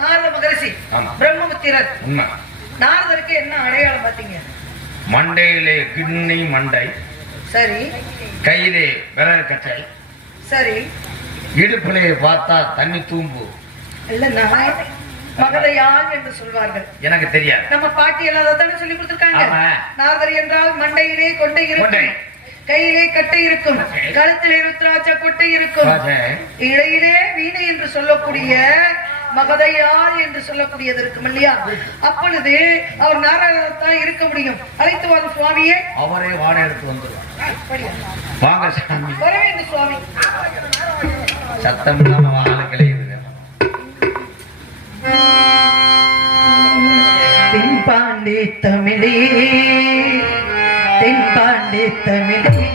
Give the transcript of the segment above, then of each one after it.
நாரத மகரிஷி பிரம்மபுத்திரர். உண்மை. நாரதருக்கு என்ன அடையாளம் பாத்தீங்க? மண்டையிலே கிண்ணி மண்டை, சரி. கையிலே விரல் கச்சை, சரி. இடுப்பிலே பார்த்தா தண்ணி தூம்பு. இல்ல மகதையான் என்று சொல்வார்கள். எனக்கு தெரியாது. நம்ம பாட்டி எல்லாம் சொல்லி கொடுத்திருக்காங்க. நாரதர் என்றால் மண்டையிலே கொண்டை இருக்கும், கையிலே கட்டை இருக்கும், கழுத்திலே ருத்ராட்ச கொட்டை இருக்கும், இடையிலே வீணை என்று சொல்லக்கூடிய மகதையார் என்று சொல்லக்கூடியது இருக்கும் இல்லையா? அப்பொழுது அவர் நாராயணத்தான் இருக்க முடியும். அழைத்து வரும் சுவாமியே. அவரே வாடை எடுத்து வந்துருவாங்க. வாங்க சாமி. வர வேண்டும் சுவாமி. சத்தம் இல்லாம ஆளுக்களே தென்பாண்டி தமிழே, தென்பாண்டி தமிழே,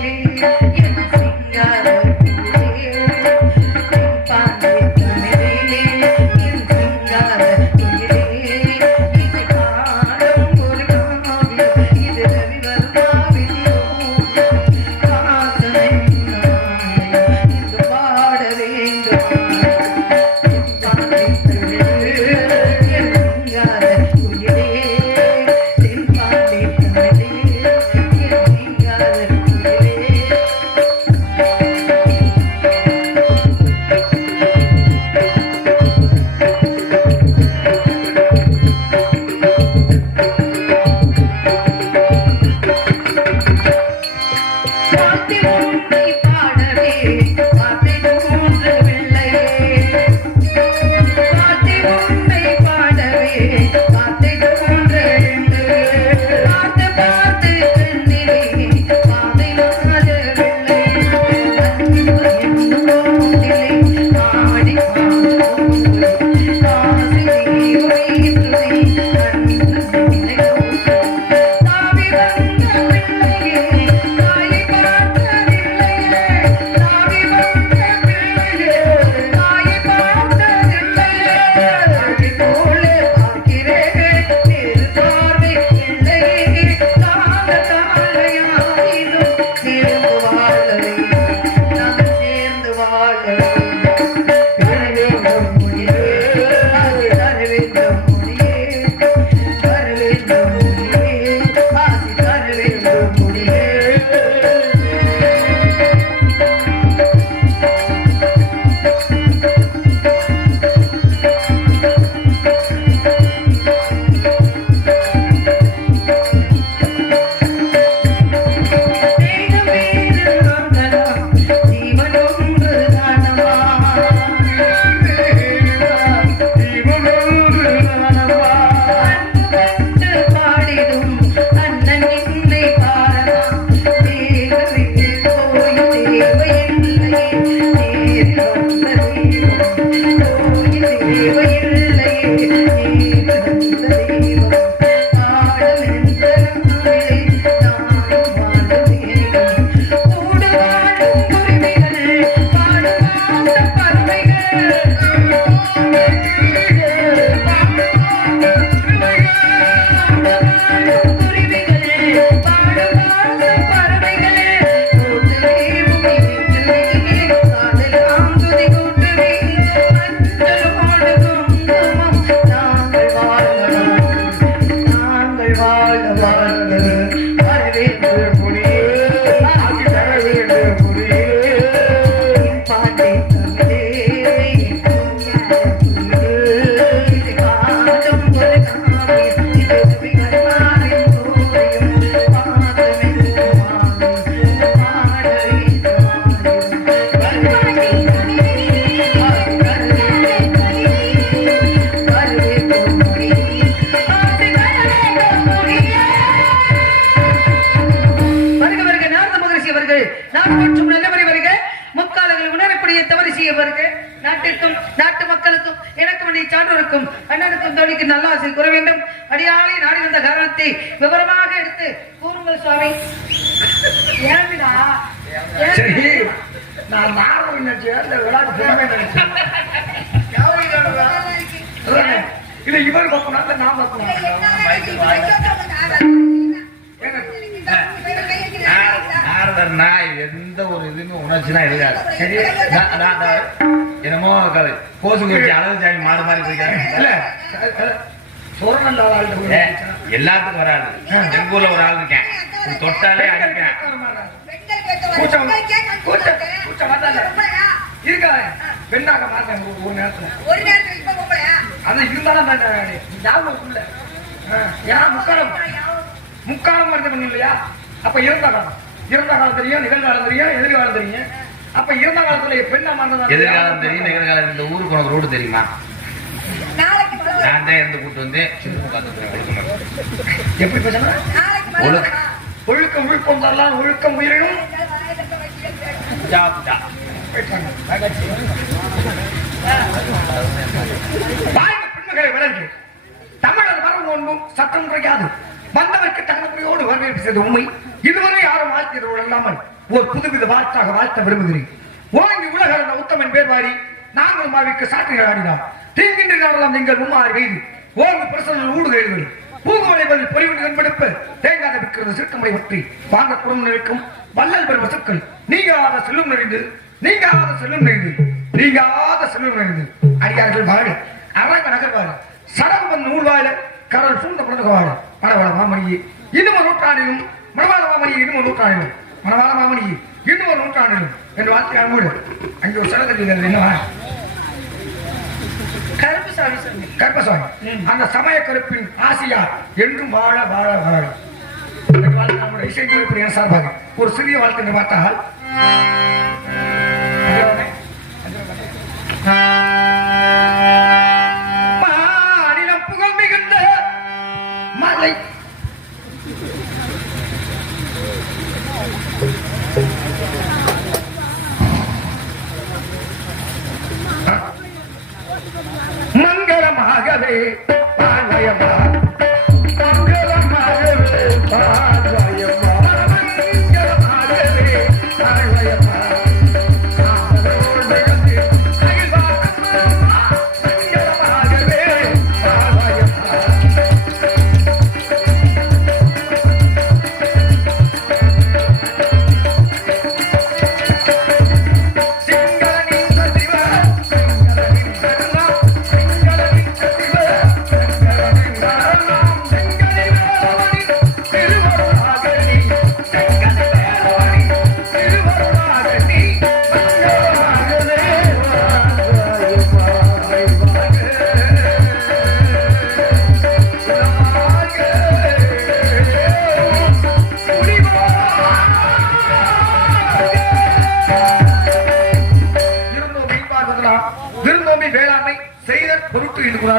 நாட்டு மக்களுக்கும் எனக்கும் சான்றோருக்கும் அண்ணனுக்கும் தோழிக்கு நல்ல ஆசை கூற வேண்டும். அடியாளை நாடி வந்த காரணத்தை விவரமாக எடுத்து கூறுங்கள் சுவாமி. ஏன்டா சரி நான் மாறணும் நினைச்சேன் விளையாட்டு நினைச்சேன். இல்ல இவர் பார்க்கணும் நான் பார்க்கணும். எந்த ஒரு இதுன்னு உணர்ச்சினா இருக்காது. சரி என்னமோ கோசு குறிச்சி அளவு சாமி மாடு மாதிரி இருக்காங்க. இல்ல சொரணம் எல்லாத்துக்கும் ஒரு ஆள் எங்க ஊர்ல ஒரு ஆள் இருக்கேன். தொட்டாலே அடிப்பேன். இருக்கா பெண்ணாக மாட்டேன் ஒரு நேரத்துல அது இருந்தாலும் ஞாபகம் இல்ல. ஏன்னா முக்காலம் மருந்து இல்லையா? அப்ப இறந்த காலம் தெரியும், நிகழ்காலம் தெரியும், எதிர்காலம் தெரியும். அப்ப இறந்த காலத்துல பெண்ணா மாறினதா? எதிர்காலம் தெரியும், நிகழ்காலம். இந்த ஊருக்கு உனக்கு ரோடு தெரியுமா? நான் தான் இருந்து கூட்டு வந்து எப்படி பேசணும்? ஒழுக்கம் ஒழுக்கம் தரலாம், ஒழுக்கம் உயிரினும் பெண்மகளை விளங்கு. தமிழர் மரபு ஒன்றும் சட்டம் குறையாது. வந்தவருக்கு தகுந்தமுறையோடு வரவேற்பு செய்த உண்மை இதுவரை யாரும் வாழ்த்தியதோடு அல்லாமல் ஒரு புதுவித வாழ்த்தாக வாழ்த்த விரும்புகிறேன். ஓங்கி உலக உத்தமன் பேர்வாடி நாங்கள் மாவிக்கு சாட்சிகள் ஆடினார். தீங்கின்றெல்லாம் நீங்கள் மும்மாறு கைது ஓங்கு பிரசன ஊடுகைகள் பூகு வளைவதில் பொறிவு என்பெடுப்பு தேங்காத விற்கிறது சிறுக்கமுறை பற்றி வாங்க குடும்பம் இருக்கும் வள்ளல் பெறும் வசுக்கள் நீங்காத செல்லும் நிறைந்து நீங்காத செல்லும் நிறைந்து நீங்காத செல்லும் நிறைந்து அடியார்கள் வாழ அரங்க நகர்வாழ சடம்பன் நூல் வாழ கடல் சூழ்ந்த பிறந்த வாழ மணவாள மாமணியே இன்னும் ஒரு நூற்றாண்டிலும் மணவாள மாமணியே இன்னும் ஒரு நூற்றாண்டிலும் மணவாள மாமணியே இன்னும் ஒரு நூற்றாண்டிலும் என்று வார்த்தை மூடு. அங்கே ஒரு சடங்கு என்னவா? கருப்பசாமி அந்த சமய கருப்பின் ஆசையார் என்றும் வாழ வாழ வாழ நம்முடைய இசைக்குறிப்பின் சார்பாக ஒரு சிறிய வாழ்க்கை பார்த்தால் மாநிலம் புகழ் மிகுந்த மலை மங்களமாகவே பாழ்வயமா மங்களமாகவே பாழ்வயமா மங்களமாகவே பாழ்வயமா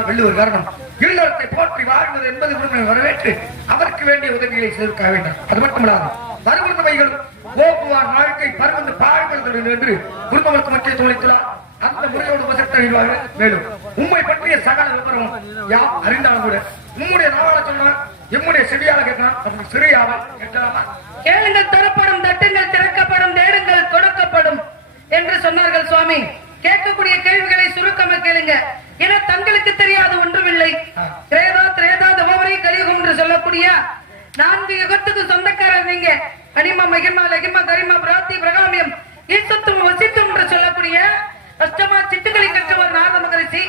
வள்ளுவர் காரணம் இல்லறத்தை போற்றி வாழ்வது என்பது வரவேற்று அவருக்கு வேண்டிய உதவிகளை சேர்க்க வேண்டும். அது மட்டுமல்லாது வருவதைகளும் போக்குவார் வாழ்க்கை பருவந்து பாழ்வது என்று குடும்பங்களுக்கு முக்கியத்துவம் அளித்துள்ளார். அந்த முறையோடு வசத்தார்கள். மேலும் உண்மை பற்றிய சகல விவரம் யார் அறிந்தாலும் கூட உம்முடைய நாவல சொன்னால் எம்முடைய செவியால கேட்கலாம். அது சிறியாவல் கேட்கலாமா? கேளுங்கள் தரப்படும், தட்டுங்கள் திறக்கப்படும், தேடுங்கள் கொடுக்கப்படும் என்று சொன்னார்கள் சுவாமி. கேட்கக்கூடிய கேள்விகளை சுருக்கமாக கேளுங்க. என தங்களுக்கு தெரியாது ஒன்றுமில்லை. திரேதா திரேதா தவவரை கலியுகம் என்று சொல்லக்கூடிய 4 யுகத்துக்கு சொந்தக்காரர் நீங்க. அனிமா மகிமா லகிமா கரிமா பிராத்தி பிரகாமியம் ஈசத்தும் வசித்தும் என்று சொல்லக்கூடிய அஷ்டமா சிட்டுகளை கற்றவர் நாரத மகரிஷி.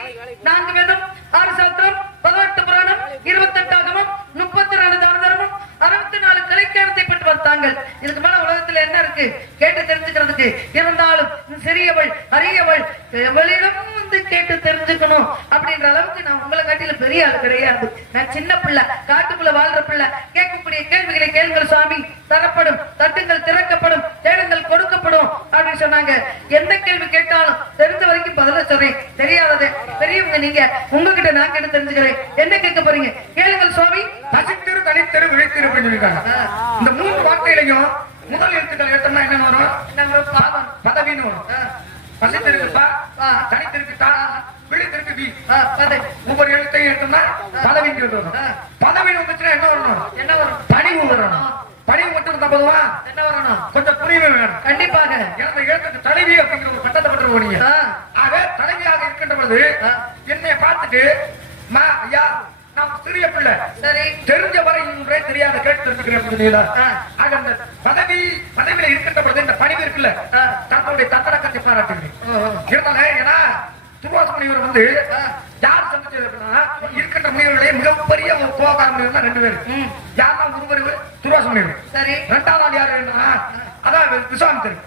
4 வேதம் 6 சாஸ்திரம் 18 புராணம் 28 ஆகமம் 32 தான தர்மம் 64 கலைக்காரத்தை பெற்று வந்தாங்கள். இதுக்கு மேல உலகத்துல என்ன இருக்கு கேட்டு தெரிஞ்சுக்கிறதுக்கு? இருந்தாலும் சிறியவள் அரியவள் எவளிடம் வந்து கேட்டு தெரிஞ்சுக்கணும் அப்படின்ற அளவுக்கு நான் உங்களை காட்டில பெரிய ஆள் கிடையாது. நான் சின்ன பிள்ளை, காட்டுக்குள்ள வாழ்ற பிள்ளை. கேட்கக்கூடிய கேள்விகளை கேளுங்கள் சுவாமி, தரப்படும், தட்டுங்கள் திறக்கப்படும், தேடுங்கள் கொடுக்கப்படும் அப்படின்னு சொன்னாங்க. எந்த கேள்வி கேட்டாலும் தெரிஞ்ச வரைக்கும் பதில சொல்றேன். தெரியாதது பெரியவங்க நீங்க, உங்ககிட்ட நான் கேட்டு தெரிஞ்சுக்கிறேன். என்ன கேட்க போறீங்க கேளுங்கள் சுவாமி. பசித்திரு தனித்திரு விழித்திரு சொல்லிருக்காங்க. இந்த 3 வார்த்தையிலையும் முதல் எழுத்துக்கள் எடுத்தோம்னா என்ன வரும்? பதவின்னு வரும். பசித்திருக்குப்பா, தனித்திருக்குத்தா, விழித்திருக்கு வி. ஒவ்வொரு எழுத்தையும் எடுத்தோம்னா பதவின்னு வரும். பதவின்னு வந்துச்சுன்னா என்ன வரணும்? என்ன வரும்? பணிவு வரணும். பணிவு மட்டும் இருந்தா போதுமா? என்ன வரணும்? கொஞ்சம் புரிவு வேணும். கண்டிப்பாக. எனது எழுத்துக்கு தலைவி அப்படிங்கிற ஒரு பட்டத்தை பட்டு போனீங்க. ஆக தலைவியாக இருக்கின்ற பொழுது என்னைய பார்த்துட்டு ஐயா நான் சிறிய பிள்ளை, சரி தெரிஞ்ச வரை இன்றே தெரியாத கேட்டு தெரிஞ்சுக்கிறேன். அந்த பதவியில இருக்கின்ற பொழுது இந்த பணிவு இருக்குல்ல, தன்னுடைய தத்தடக்கத்தை பாராட்டுகிறேன். இருந்தாலும் ஏன்னா துர்வாச முனிவர் வந்து யார் சந்திச்சது அப்படின்னா இருக்கின்ற முனிவர்களே மிகப்பெரிய ஒரு கோகார முனிவர் தான் 2 பேர். யாரெல்லாம் ஒருவர் துர்வாச முனிவர், சரி. 2வது ஆள் யாருன்னா அதான் விஸ்வாமித்திரர்.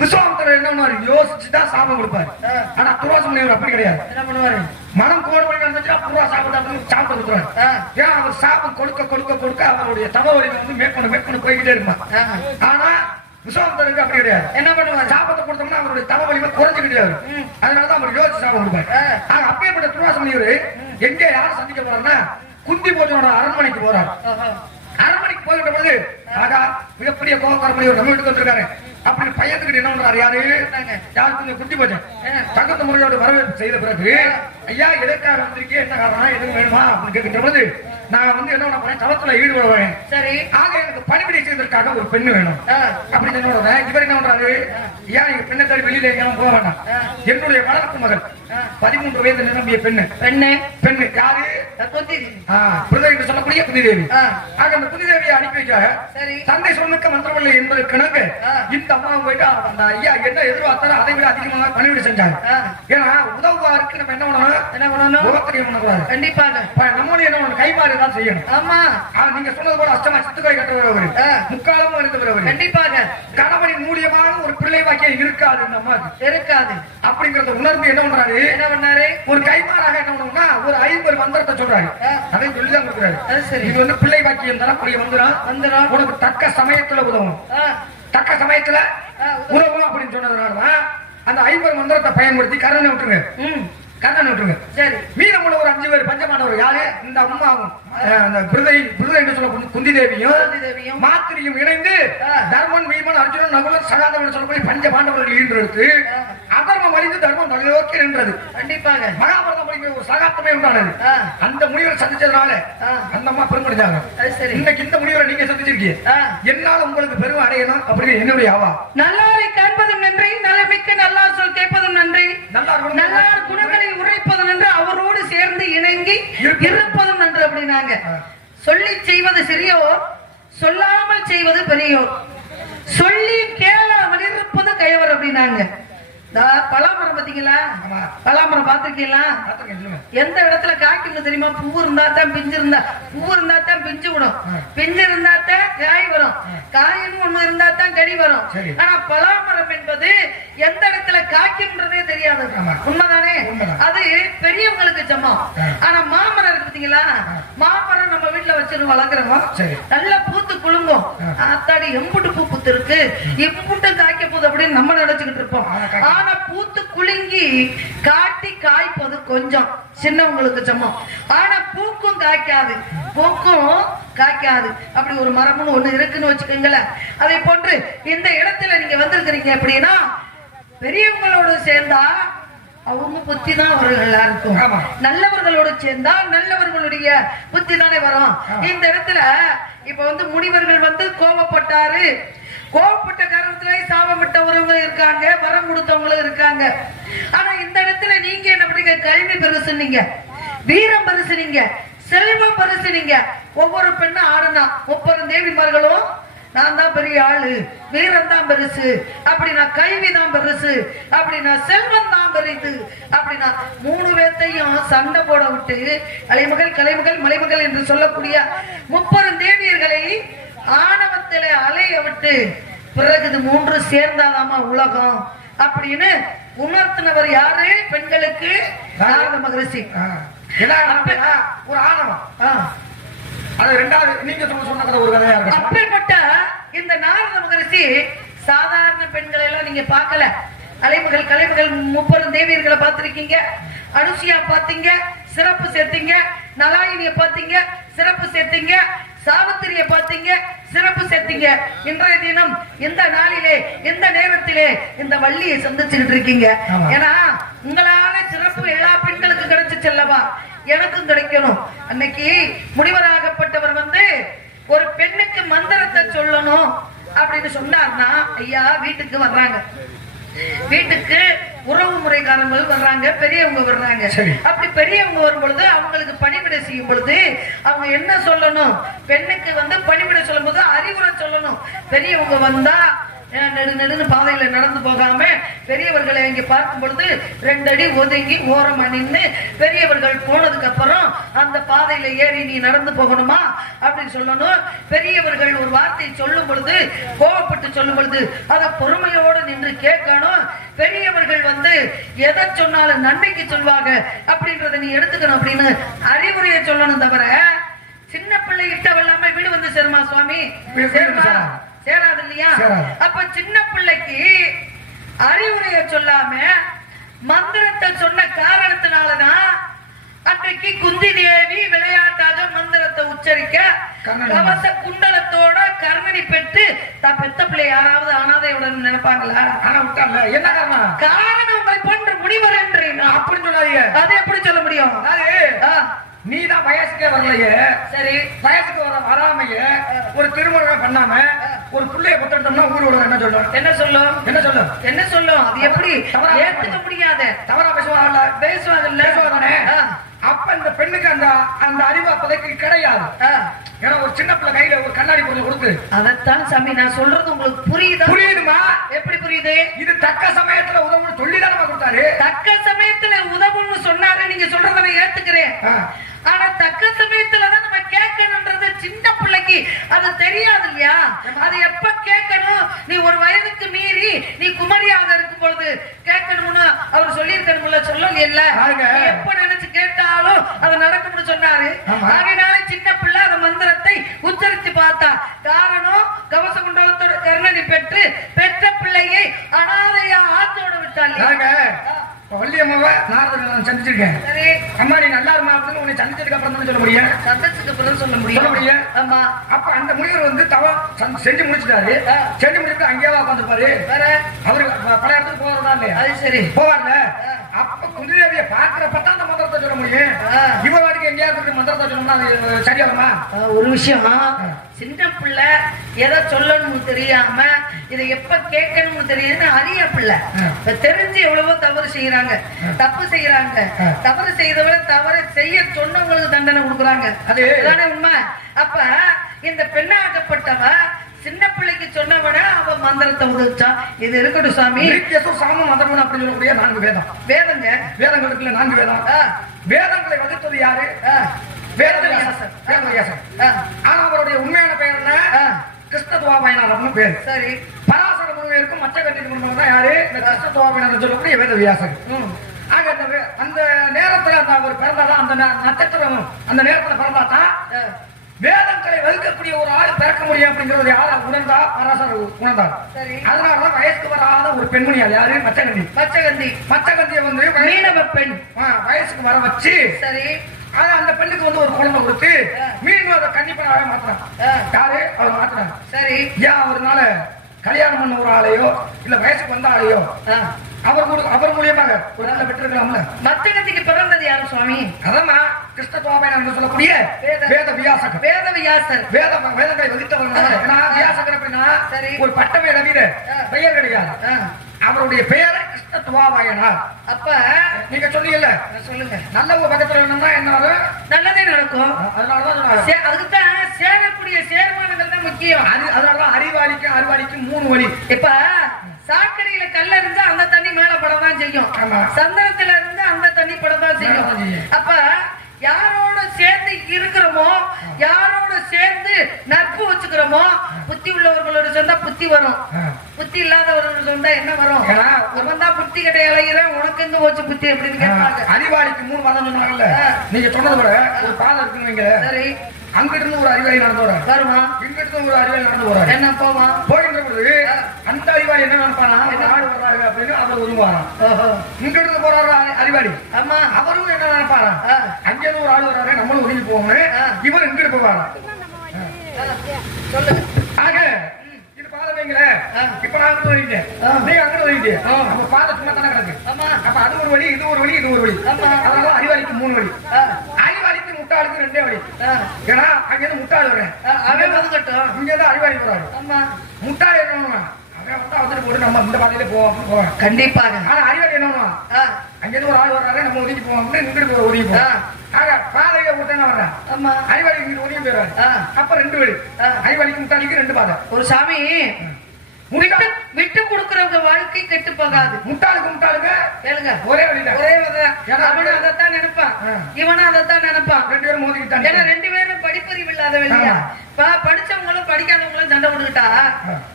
விஸ்வாமித்திரர் என்ன பண்ணுவாரு, யோசிச்சுதான் சாபம் கொடுப்பாரு. ஆனா துர்வாச முனிவர் அப்படி கிடையாது. என்ன பண்ணுவாரு, மனம் கோடு மணி வந்துச்சுன்னா பூர்வா சாப்பிட்டு சாப்பிட்டு கொடுத்துருவாரு. ஏன்னா அவர் சாபம் கொடுக்க கொடுக்க கொடுக்க அவருடைய தவ வலிமை வந்து மேற்கொண்டு போய்கிட்டே இருப்பான். ஆனா விஸ்வாமித்திரருக்கு அப்படி கிடையாது. என்ன பண்ணுவாரு, சாபத்தை கொடுத்தோம்னா அவருடைய தவ வலிமை குறைஞ்சுக்கிட்டே வரும். அதனாலதான் அவர் யோசிச்சு சாபம் கொடுப்பாரு. அப்பேற்பட்ட துர்வாச முனிவர் எங்க யாரும் சந்திக்க போறாருன்னா குந்தி போஜனோட அரண்மனைக்கு போறாரு. அரண்மனைக்கு போகின்ற பொழுது ஆகா மிகப்பெரிய கோபக்கார முனிவர் நம்ம வீட்டுக்கு வந்திருக்காரு அப்படின்னு பையனுக்கு என்ன பண்றாரு, யாருக்கு குந்தி போஜன் தகுந்த முறையோடு வரவேற்பு செய்த பிறகு ஐயா எதற்காக வந்திருக்கே, என்ன காரணம், எதுவும் வேணுமா அப்படின்னு கேட்கின்ற பொழுது நான் வந்து என்ன பண்ண போறேன், தவத்துல ஈடுபடுவேன். சரி. ஆக எனக்கு பணிவிடை செய்வதற்காக ஒரு பெண்ணு வேணும் அப்படின்னு என்ன இவர் என்ன பண்றாரு, ஏன் நீங்க பெண்ணை தள்ளி வெளியில எங்கேயும் போக வேண்டாம், என்னுடைய வளர்ப்பு மகள் 13 வயது நிரம்பிய பெண்ணு யாரு, என்று சொல்லக்கூடிய குந்திதேவி. ஆக அந்த குந்திதேவியை அனுப்பி வைக்க தந்தை சொன்னுக்க மந்திரமில்லை என்பதற்கு இந்த அம்மா போயிட்டு அந்த ஐயா என்ன எதிர்பார்த்தாரோ அதை விட அதிகமாக பணிவிடை செஞ்சாங்க. ஏன்னா உதவுவாருக்கு நம்ம என்ன பண்ணணும், உபத்திரியம் பண்ணக்கூடாது. கண்டிப்பாக நம்மளும் என்ன பண்ணணும், கைமாறு தான் செய்யணும். ஆமா, நீங்க சொன்னது போல அஷ்டமா சித்துக்கை கட்டுறவர் முக்காலமும் இருந்தவர். கண்டிப்பாக கணவனின் மூலியமாக ஒரு பிள்ளை வாக்கியம் இருக்காது, இந்த அம்மாவுக்கு இருக்காது. அப்படிங்கறத உணர்ந்து என்ன பண்ணாரு, ஒரு கைமாறாக என்ன பண்ணணும்னா ஒரு 50 மந்திரத்தை சொல்றாரு. அதை சொல்லிதான் கொடுக்குறாரு. இது வந்து பிள்ளை வாக்கியம் தரக்கூடிய மந்திரம், உனக்கு தக்க சமயத்துல உதவும், தக்க சமயத்துல உதவும் அப்படின்னு சொன்னதுனாலதான் அந்த 50 மந்திரத்தை பயன்படுத்தி கருணை விட்டுருங்க. சரி. மீதமுள்ள ஒரு 5 பேர் பஞ்சமானவர் யாரு, இந்த அம்மாவும் அந்த பிருதை என்று சொல்ல குந்தி தேவியும் மாத்திரியும் இணைந்து தர்மன், பீமன், அர்ஜுனன், நகுலன், சகாதேவன் சொல்லக்கூடிய பஞ்ச பாண்டவர்கள் ஈன்றெடுத்து அதர்மம் அழிந்து தர்மம் நோக்கி நின்றது. கண்டிப்பாக மகாபாரதம் அப்படிங்கிற ஒரு சகாப்தமே உண்டானது. அந்த முனிவரை சந்திச்சதுனால அந்த அம்மா பெருமடைஞ்சாங்க. இன்னைக்கு இந்த முனிவரை நீங்க சந்திச்சிருக்கீங்க, என்னால உங்களுக்கு பெருமை அடையணும் அப்படின்னு என்னுடைய ஆவா. நல்லாரை காண்பதும் நன்றி, நலமிக்க நல்லார் சொல் கேட்பதும் நன்றி, நல்லார் குணங்களை உரைப்பதும் நன்று, அவரோடு சேர்ந்து இணங்கி இருப்பதும் நன்று அப்படின்னாங்க. சொல்லி செய்வது சிறியோர், சொல்லாமல் செய்வது பெரியோர், சொல்லி கேளாமல் இருப்பது கைவர் அப்படின்னாங்க. பலாமரம் பாத்தீங்களா, பலாமரம் பாத்திருக்கீங்களா, எந்த இடத்துல காய்க்கும் தெரியுமா, பூ இருந்தா தான் பிஞ்சு விடும், பிஞ்சு இருந்தா தான் காய் வரும், காயின்னு ஒண்ணு இருந்தா தான் கனி வரும். ஆனா பலாமரம் என்பது எந்த இடத்துல காய்க்கும்ன்றதே தெரியாது. உண்மைதானே, அது பெரியவங்களுக்கு சமம். ஆனா மாமரம் இருக்கு பாத்தீங்களா, மாமரம் நம்ம வீட்டுல வச்சு வளர்க்குறோம், நல்லா பூத்து குலுங்கும். அத்தாடி எம்புட்டு பூ பூத்து இருக்கு, எம்புட்டு காய்க்க போகுது அப்படின்னு நம்ம நினைச்சுக்கிட்டு இருப்போம். ஆனா பூத்து குலுங்கி காட்டி காய்ப்பது கொஞ்சம் சின்னவங்களுக்கு சமம். ஆனா பூக்கும் காய்க்காது. அப்படி ஒரு மரமும் ஒண்ணு இருக்குன்னு வச்சுக்கோங்களேன். அதை போன்று இந்த இடத்துல நீங்க வந்திருக்கிறீங்க அப்படின்னா பெரியவங்களோடு சேர்ந்தா அவங்க புத்தி தான் அவர்கள் இருக்கும், நல்லவர்களோடு சேர்ந்தா நல்லவர்களுடைய புத்தி தானே வரும். இந்த இடத்துல இப்ப வந்து முனிவர்கள் வந்து கோபப்பட்டாரு, கோபப்பட்ட காரணத்துல சாபம் விட்டவங்க இருக்காங்க, வரம் கொடுத்தவங்களும் இருக்காங்க. ஆனா இந்த இடத்துல நீங்க என்ன பண்ணீங்க, கல்வி பெருசுனீங்க, வீரம் பெருசுனீங்க, செல்வம் பெருசுனீங்க. ஒவ்வொரு பெண்ணும் ஆடுனா 30 தேவிமார்களும் நான் தான் பெரிய ஆளு, வீரம் தான் பெருசு அப்படின்னா, கல்வி தான் பெருசு அப்படின்னா, செல்வம் தான் பெரிது அப்படின்னா, 3 பேர்த்தையும் சண்டை போட விட்டு அலைமகள், கலைமகள், மலைமகள் என்று சொல்லக்கூடிய 30 தேவியர்களை ஆணவத்தில அலைய விட்டு பிறகு இது 3 சேர்ந்தாதாமா உலகம் அப்படின்னு உணர்த்தினவர் யாரு, பெண்களுக்கு நாரத மகரிஷி. ஒரு ஆணவம் அது 2வது நீங்க சொன்ன ஒரு கதையா இருக்கு. அப்படிப்பட்ட இந்த நாரத மகரிஷி சாதாரண பெண்களை எல்லாம் நீங்க பார்க்கல. அலைமகள், கலைமகள் 30 தேவியர்களை பார்த்திருக்கீங்க, அனுசியா பாத்தீங்க, சிறப்பு சேர்த்தீங்க, நலாயினிய பாத்தீங்க, சிறப்பு சேர்த்தீங்க, சாவித்திரிய பாத்தீங்க, சிறப்பு சேர்த்தீங்க. இன்றைய தினம் இந்த நாளிலே இந்த நேரத்திலே இந்த வள்ளியை சந்திச்சுட்டு இருக்கீங்க. ஏன்னா உங்களால சிறப்பு எல்லா பெண்களுக்கு கிடைச்சு செல்லவா, எனக்கும் கிடைக்கணும். அன்னைக்கு முனிவராகப்பட்டவர் வந்து ஒரு பெண்ணுக்கு மந்திரத்தை சொல்லணும் அப்படின்னு சொன்னார்னா, ஐயா வீட்டுக்கு வர்றாங்க, வீட்டுக்கு உறவு முறைக்காரங்கள் வர்றாங்க, பெரியவங்க வர்றாங்க. அப்படி பெரியவங்க வரும் பொழுது அவங்களுக்கு பணிவிடை செய்யும் பொழுது அவங்க என்ன சொல்லணும், பெண்ணுக்கு வந்து பணிவிடை சொல்லும் போது அறிவுரை சொல்லணும். பெரியவங்க வந்தா நெடுன்னு பாதையில நடந்து போகாம பெரியவர்களை இங்க பார்க்கும் பொழுது 2 அடி ஒதுங்கி ஓரமா நின்று பெரியவர்கள் போனதுக்கு அப்புறம் அந்த பாதையில ஏறி நீ நடந்து போகணுமா அப்படின்னு சொல்லணும். பெரியவர்கள் ஒரு வார்த்தை சொல்லும் பொழுது கோபப்பட்டு சொல்லும் பொழுது அதை பொறுமையோடு நின்று கேட்கணும். பெரியவர்கள் எதை சொன்னாலும் நன்மைக்கு சொல்வாங்க அப்படின்றத நீ எடுத்துக்கணும் அப்படின்னு அறிவுரையை சொல்லணும். தவிர சின்ன பிள்ளை இட்டவல்லாம வீடு சேருமா சுவாமி? சேராது இல்லையா? அப்ப சின்ன பிள்ளைக்கு அறிவுரையை சொல்லாம மந்திரத்தை சொன்ன காரணத்தினாலதான் அன்றைக்கு குந்தி தேவி விளையாட்டாக மந்திரத்தை உச்சரிக்க கவச குண்டலத்தோட கர்ணனை பெற்று தான் பெத்த பிள்ளை யாராவது அனாதையுடன் நினைப்பாங்களா? என்ன காரணம்? காரணம் உங்களை போன்ற முனிவர் என்று அப்படி சொல்லாதீங்க. அதை எப்படி சொல்ல முடியும்? நீதான் வயசுக்கே வரலையே. சரி, வயசுக்கு வராமையே ஒரு திருமணம் பண்ணாம ஒரு பிள்ளைய கொத்தெடுத்தோம்னா ஊரோட என்ன சொல்லும்? என்ன சொல்லும்? என்ன சொல்லும்? என்ன சொல்லும்? அது எப்படி ஏத்துக்க முடியாத தவறா பேசுவாங்கல்ல? பேசுவாங்கல்ல. அப்ப இந்த பெண்ணுக்கு அந்த அறிவு அப்பதைக்கு கிடையாது. ஏன்னா ஒரு சின்ன பிள்ளை கையில ஒரு கண்ணாடி பொருள் கொடுத்து அதைத்தான் சாமி நான் சொல்றது உங்களுக்கு புரியுதா? புரியுதுமா? எப்படி புரியுது? இது தக்க சமயத்துல உதவுன்னு சொல்லிதானமா கொடுத்தாரு. தக்க சமயத்துல உதவுன்னு சொன்னாரு. நீங்க சொல்றத நான் ஏத்துக்கிறேன். ஆனா தக்க சமயத்துலதான் நம்ம கேட்கணும்ன்றது சின்ன பிள்ளைக்கு அது தெரியாது இல்லையா? அது எப்ப கேட்கணும்? நீ ஒரு வயதுக்கு மீறி நீ குமரியாக இருக்கும் பொழுது கேட்கணும்னு அவர் சொல்லியிருக்கணும்ல, சொல்லல இல்ல? எப்ப நினைச்சு கேட்டாலும் அது நடக்கும்னு சொன்னாரு. அதனால சின்ன பிள்ளை அந்த மந்திரத்தை உச்சரித்து பார்த்தா காரணம் கவச குண்டலத்தோட கருணனை பெற்று பெற்ற பிள்ளையை அனாதையா ஆத்தோட விட்டாங்க. வள்ளியம்மாவை நான் சந்திச்சிருக்கேன். அம்மா நீ நல்லா இருமா அப்படின்னு உன்னை சந்திச்சதுக்கு அப்புறம் தான் சொல்ல முடியும். சந்திச்சதுக்கு அப்புறம் சொல்ல முடியும். ஆமா. அப்ப அந்த முனிவர் தவம் செஞ்சு முடிச்சுட்டாரு. செஞ்சு முடிச்சுட்டு அங்கேயே உட்காந்துருப்பாரு. அவரு பல இடத்துக்கு போறதா இல்லையா? அது சரி போவார்ல. அப்ப குந்திதேவியை பாக்குறப்பதான் அந்த மந்திரத்தை சொல்ல முடியும். இவ வாடிக்கு எங்கேயாவது மந்திரத்தை சொல்லணும்னா அது சரியாகுமா? ஒரு விஷயமா சின்ன பிள்ளை எதை சொல்லணும்னு தெரியாம இதை எப்ப கேட்கணும்னு தெரியுதுன்னு அரிய பிள்ளை தெரிஞ்சு எவ்வளவோ தவறு செய்யறாங்க, தப்பு செய்யறாங்க. தவறு செய்தவரை தவறு செய்ய சொன்னவங்களுக்கு தண்டனை கொடுக்குறாங்க. அதுதானே உண்மை. அப்ப இந்த பெண்ணாகப்பட்டவ சின்ன பிள்ளைக்கு சொன்னவன அவ மந்திரத்தை உதவிச்சா. இது இருக்கட்டும் சாமி. சாம மந்திரம் அப்படின்னு சொல்லக்கூடிய 4 வேதம். வேதங்க வேதங்களுக்கு 4 வேதம். வேதங்களை வகுத்தது யாரு? வேதவியாசர். ஆனா அவருடைய உண்மையான பெயர் என்ன? கிருஷ்ணதுவாபாயனார் பேர். சரி. பராசர முனிவருக்கும் மச்சகத்திற்கு தான் யாரு? இந்த கிருஷ்ணதுவாபாயனார் சொல்லக்கூடிய வேதவியாசர். ஆக அந்த நேரத்துல அவர் பிறந்தாதான், அந்த நட்சத்திரம் அந்த நேரத்துல பிறந்தாதான் வேதங்களை வகுக்கக்கூடிய ஒரு ஆள் பிறக்க முடியும் அப்படிங்கிறது யாரா உணர்ந்தா? பராசர உணர்ந்தார். அதனாலதான் வயசுக்கு வராத ஒரு பெண்மணி யாரு? மச்சகந்தி. மச்சகந்தியை மீனவ பெண் வயசுக்கு வர வச்சு சரி அந்த பெண்ணுக்கு ஒரு குழந்தை கொடுத்து மீண்டும் அதை கன்னிப்பனாவே மாத்துறாங்க. யாரு? அவர் மாத்துறாங்க. சரி. ஏன் அவர்னால கல்யாணம் பண்ண ஒரு ஆளையோ இல்ல வயசுக்கு வந்த ஆளையோ அவர் மூலியமாக ஒரு பெற்றிருக்கலாம்ல. மச்சகத்திக்கு பிறந்தது யாரு சுவாமி? அதான் கிருஷ்ணதுவாபாயனார் என்று சொல்லக்கூடிய வேதவியாசகர். வேதங்களை வகித்தவங்க. வியாசகர் அப்படின்னா ஒரு பட்டமே தவிர பெயர் கிடையாது. அவருடைய பெயரை கிருஷ்ணதுவாபாயனார். அப்ப நீங்க சொன்னீங்கல்ல, சொல்லுங்க. நல்ல ஒரு பக்கத்துல வேணும்னா என்ன நல்லதே நடக்கும். அதனாலதான் அதுக்குத்தான் சேரக்கூடிய சேர்மானங்கள் தான் முக்கியம். அதனாலதான் அறிவாளிக்கும் 3 வழி. இப்ப சாக்கடையில கல்ல இருந்தா அந்த தண்ணி மேல படதான் செய்யும். சந்தனத்துல இருந்து அந்த தண்ணி படதான் செய்யும். அப்ப யாரோட சேர்ந்து இருக்கிறோமோ, யாரோட சேர்ந்து நட்பு வச்சுக்கிறோமோ, புத்தி உள்ளவர்களோட சொன்னா புத்தி வரும், புத்தி இல்லாதவர்களோட சொன்னா என்ன வரும்? அவன் தான் புத்தி கிட்ட இளையிறேன், உனக்கு எந்த போச்சு புத்தி அப்படின்னு கேட்பாங்க. அறிவாளிக்கு 3 பாதம் சொன்னாங்கல்ல, நீங்க சொன்னது கூட ஒரு பாதம் இருக்குன்னு. சரி. அங்கிருந்து ஒரு அறிவாளி நடந்து வர்றாரு. வருமா? இங்கிருந்து ஒரு அறிவாளி நடந்து போறாரு. என்ன போவான்? போகின்ற பொழுது அந்த அறிவாளி என்ன நினைப்பானா? ஆடு வர்றாங்க அப்படின்னு அவர் ஒதுங்குவாராம். இங்கிருந்து போறாரு அறிவாளி. ஆமா. அவரும் என்ன நினைப்பாரா? அங்கிருந்து ஒரு ஆள் வர்றாரு, நம்மளும் ஒதுங்கி போவோம். இவர் இங்கிட்டு போவாராம். சொல்லுங்க. ஆக இது பாதவைங்கள. இப்ப நான் அங்கிட்டு வரீங்க, நீங்க அங்கிட்டு வரீங்க. நம்ம பாதை சும்மா தானே கிடக்கு. அப்ப அது ஒரு வழி, இது ஒரு வழி, இது ஒரு வழி. அதனால அறிவாளிக்கு 3 வழி. அறிவாளிக்கு முட்டாளுக்கு 2 வழி. ஏன்னா அங்கிருந்து முட்டாள் வரேன், இங்கதான் அறிவாளி போறாரு. முட்டாள் என்ன வந்துட்டு போட்டு நம்ம இந்த பாதையில போவோம் கண்டிப்பாக. ஆனா அறிவாளி என்ன அங்கிருந்து ஒரு ஆள் வர்றாரு, நம்ம ஒதுக்கி போவோம் அப்படின்னு இங்கிட்டு ஒதுக்கி போவோம். ஆக பாதையில முட்டான வர்றேன், அறிவாளி இங்கிட்டு ஒதுக்கி போயிடுறாரு. அப்ப 2 வழி. அறிவாளிக்கு முட்டாளிக்கு 2 பாதை. ஒரு சாமி விட்டு கொடுக்கறவங்க வாழ்க்கை கெட்டு போகாது. முட்டாளுக்கு கேளுங்க, ஒரே வழிதான். அவனும் அதைத்தான் நினைப்பான், இவனும் அதைத்தான் நினைப்பான். ரெண்டு பேரும் மோதிக்கிட்டாங்க. ஏன்னா ரெண்டு பேரும் படிப்பறிவு இல்லாத வெளியா படிச்சவங்களும் படிக்காதவங்களும் சண்டை போட்டுக்கிட்டா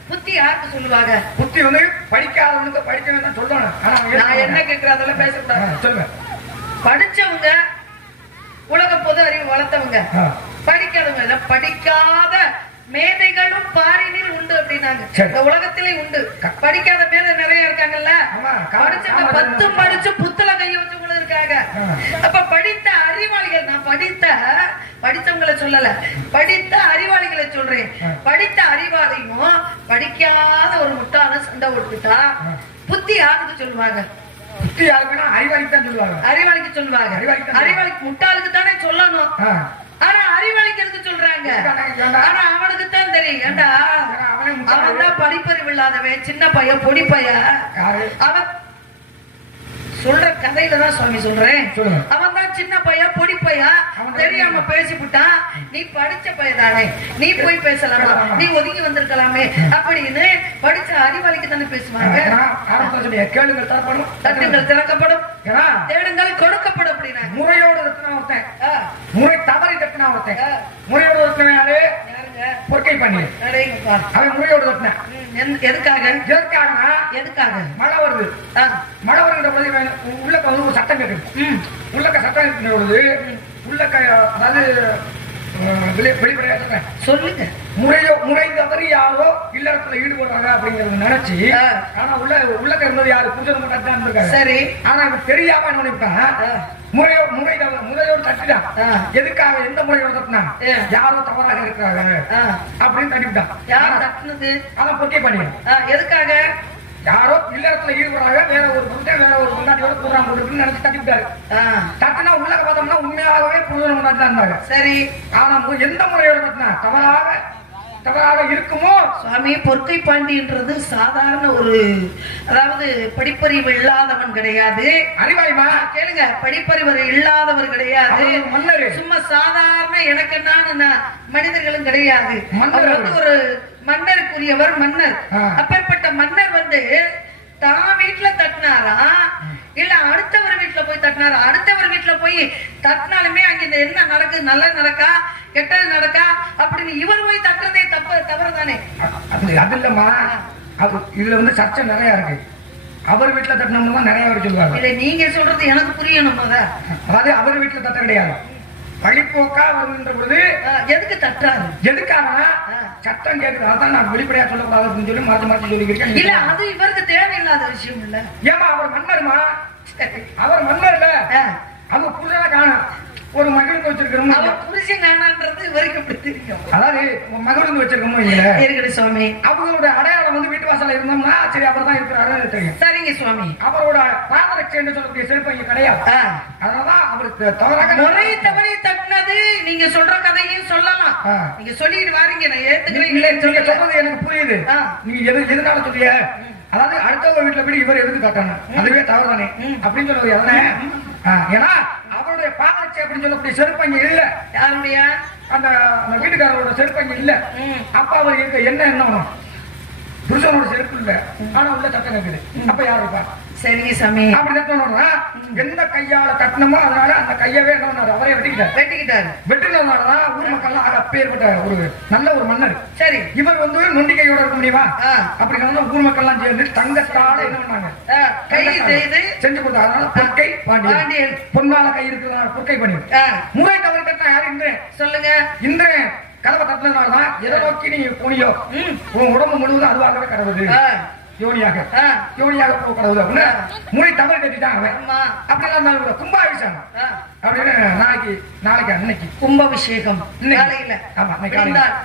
புத்தி யாருக்கு சொல்லுவாங்க? புத்தி வந்து படிக்காதவனுக்கு படிக்க வேண்டாம் சொல்லணும். ஆனா நான் என்ன கேட்கிறேன் அதெல்லாம் பேசக்கூடாது. சொல்லுவேன். படிச்சவங்க உலக பொது அறிவு வளர்த்தவங்க, படிக்காதவங்க படிக்காத மேதைகளும் பாரினில் உண்டு அப்படின்னாங்க. இந்த உலகத்திலே உண்டு. படிக்காத மேதை நிறைய இருக்காங்கல்ல. படிச்சவங்க 10 படிச்சு புத்தல கைய வச்சவங்களும் இருக்காங்க. அப்ப படித்த அறிவாளிகள், நான் படித்தவங்களை சொல்லல, படித்த அறிவாளிகளை சொல்றேன். படித்த அறிவாளியும் படிக்காத ஒரு முட்டாள சண்டை ஓட்டுக்கிட்டா புத்தி யாருக்கு சொல்லுவாங்க? புத்தி யாருக்குன்னா அறிவாளிக்கு தான் சொல்லுவாங்க. அறிவாளிக்கு சொல்லுவாங்க. அறிவாளிக்கு முட்டாளுக்கு தானே சொல்லணும். ஆனா அறிவாளிக்கு எதுக்கு சொல்றாங்க? ஆனா அவனுக்கு தான் தெரியும். ஏண்டா அவன் தான் படிப்பறிவு இல்லாதவன், சின்ன பையன், பொடி பையன். அவன் சொல்ற கதையில தான் சுவாமி சொல்றேன். அவன் தான் சின்ன பையன், பொடி பையன், தெரியாம பேசிவிட்டான். நீ படிச்ச பையதானே, நீ போய் பேசலாமா, நீ ஒதுங்கி வந்திருக்கலாமே அப்படின்னு படிச்ச அறிவாளிக்கு தானே பேசுவாங்க. கேளுங்கள் தரப்படும், தட்டுங்கள் திறக்கப்படும், தேடுங்கள் கொடுக்கப்படும் அப்படின்னா முறையோடு தட்டினா ஒருத்தன், முறை தவறி தட்டினா ஒருத்தன். முறையோடு தட்டின யாரு? பொற்கை பண்ணி அவன் முறையோடு தட்டின. எதுக்காக? எதுக்காக? மழை வருது. மழை வருகின்ற போது உள்ளக்க வந்து ஒரு சட்டம் கேட்குது. உள்ளக்க சட்டம் இருக்கிறது. உள்ளக்க அதாவது வெளிப்படையாக சொல்லுங்க. முறை தவறி யாரோ இல்லறத்துல ஈடுபடுறாங்க அப்படிங்கறத நினைச்சு, ஆனா உள்ளக்க இருந்தது யாரு? புருஷன் தான் இருந்திருக்காங்க. சரி. ஆனா இவன் தெரியாம என்ன பண்ணிவிட்டான்? முறையோடு தட்டிட்டான். எதுக்காக? எந்த முறையோடு தட்டினா? யாரோ தவறாக இருக்கிறாங்க அப்படின்னு தட்டிவிட்டான். யார் தட்டினது? அதான் பொக்கை பண்ணிடுறான். எதுக்காக? யாரோ இல்லறத்துல ஈடுபடுறாங்க, வேற ஒரு புருஷன் வேற ஒரு முன்னாடியோட ப்ரோக்ராம் போட்டுருக்குன்னு நினைச்சு தட்டிவிட்டாரு. தட்டினா உள்ளக பார்த்தோம்னா உண்மையாகவே புருஷன் முன்னாடி தான் இருந்தாங்க. சரி. ஆனா எந்த முறையோட தட்டினா தவறாக இருக்குமோ? சுவாமி, பொற்கை பாண்டின்றது சாதாரண ஒரு, அதாவது படிப்பறிவு இல்லாதவன் கிடையாது. அறிவாளிமா கேளுங்க, படிப்பறிவு இல்லாதவர் கிடையாது. மன்னர் சும்மா சாதாரண எனக்கு மனிதர்களும் கிடையாது. ஒரு மன்னருக்குரியவர் மன்னர். அப்பேற்பட்ட மன்னர் வந்து தான் வீட்டுல தட்டினாரா இல்ல அடுத்தவர் வீட்டுல போய் தட்டினாரா? அடுத்தவர் வீட்டுல போய் தட்டினாலுமே அங்க என்ன நடக்குது, நல்லது நடக்கா கெட்டது நடக்கா அப்படின்னு இவர் போய் தட்டுறதே தவறு தானே? அது இல்லம்மா, இதுல வந்து சர்ச்சை நிறைய இருக்கு. அவர் வீட்டுல தட்டினோம்னு தான் நிறைய பேர் சொல்லுவாங்க. இல்ல நீங்க சொல்றது எனக்கு புரியணும். அதாவது அவர் வீட்டுல தட்ட கிடையாது, வழிபோக்கா வருகின்ற பொழுது எதுக்கு தட்டுறாரு? எதுக்காக? சட்டம் கேட்குது. அதான் நான் வெளிப்படையா சொல்லக்கூடாது அப்படின்னு சொல்லி மாற்றி சொல்லிக்கிறேன். இல்ல அது இவருக்கு தேவையில்லாத விஷயம் இல்ல. ஏமா அவர் மன்னருமா? அவர் மன்னர் இல்ல, அவங்க புருஷனை காணும். ஒரு மகளுக்கு வச்சிருக்கிறோம். அவர் புருஷன் காணான்றது இவருக்கு எப்படி தெரியும்? அதாவது மகளுக்கு வச்சிருக்கோம் இருக்கடி சுவாமி. அவங்களோட அடையாளம் வந்து வீட்டு வாசல்ல இருந்தோம்னா சரி அவர் தான் இருக்கிறாரு தெரியும். சரிங்க சுவாமி. அவரோட பாதரட்சை என்று சொல்லக்கூடிய செருப்பு இங்க கிடையாது. அதனாலதான் அவருக்கு தவறாக முறை தவறி தட்டினது. நீங்க சொல்ற கதையும் சொல்லலாம், நீங்க சொல்லிட்டு வாரீங்க, நான் ஏத்துக்கிறேன். நீங்க சொல்றது எனக்கு புரியுது. நீங்க எதனால சொல்லிய, அதாவது அடுத்தவங்க வீட்டுல போய் இவர் எதுக்கு தட்டணும்? அதுவே தவறு தானே அப்படின்னு சொல்லுவது எதனே? ஏன்னா அவருடைய பாதரட்சை அப்படின்னு சொல்லக்கூடிய செருப்பு இங்க இல்ல. யாருடைய? அந்த வீட்டுக்காரரோட செருப்பு இங்க இல்ல. அப்ப அவர் இருக்க என்ன வரும்? புருஷனோட செருப்பு இல்ல, ஆனா உள்ள சட்டம் இருக்குது. அப்ப யாரு இருப்பா? சரிங்க சாமி. அப்படி தட்டணும்னா எந்த கையால தட்டணுமோ அதனால அந்த கையவே என்ன பண்ணாரு? அவரே வெட்டிக்கிட்டாரு. வெட்டினதுனாலதான் ஊர் மக்கள் அப்பேற்பட்ட ஒரு நல்ல ஒரு மன்னர். சரி. இவர் வந்து நொண்டி கையோட இருக்க முடியுமா? அப்படி ஊர் மக்கள் எல்லாம் சேர்ந்து தங்கத்தால என்ன பண்ணாங்க? கை செய்து செஞ்சு கொடுத்தாங்க. அதனால பொற்கை பாண்டியன். பொன்னால கை இருக்கிறதுனால பொற்கை பாண்டியன். முறை தவறு தட்டினா யாரு? இன்று சொல்லுங்க. இன்று கதவை தட்டினதுனாலதான் எதை நோக்கி நீ போனியோ உன் உடம்பு முழுவதும் அதுவாகவே கடவுது. யோனியாக போக கடவுது அப்படின்னு முறை தவறு கட்டிட்டாங்க. அப்படிலாம் கும்பாபிஷேகம் அப்படின்னு நாளைக்கு அன்னைக்கு கும்பாபிஷேகம். ஆமா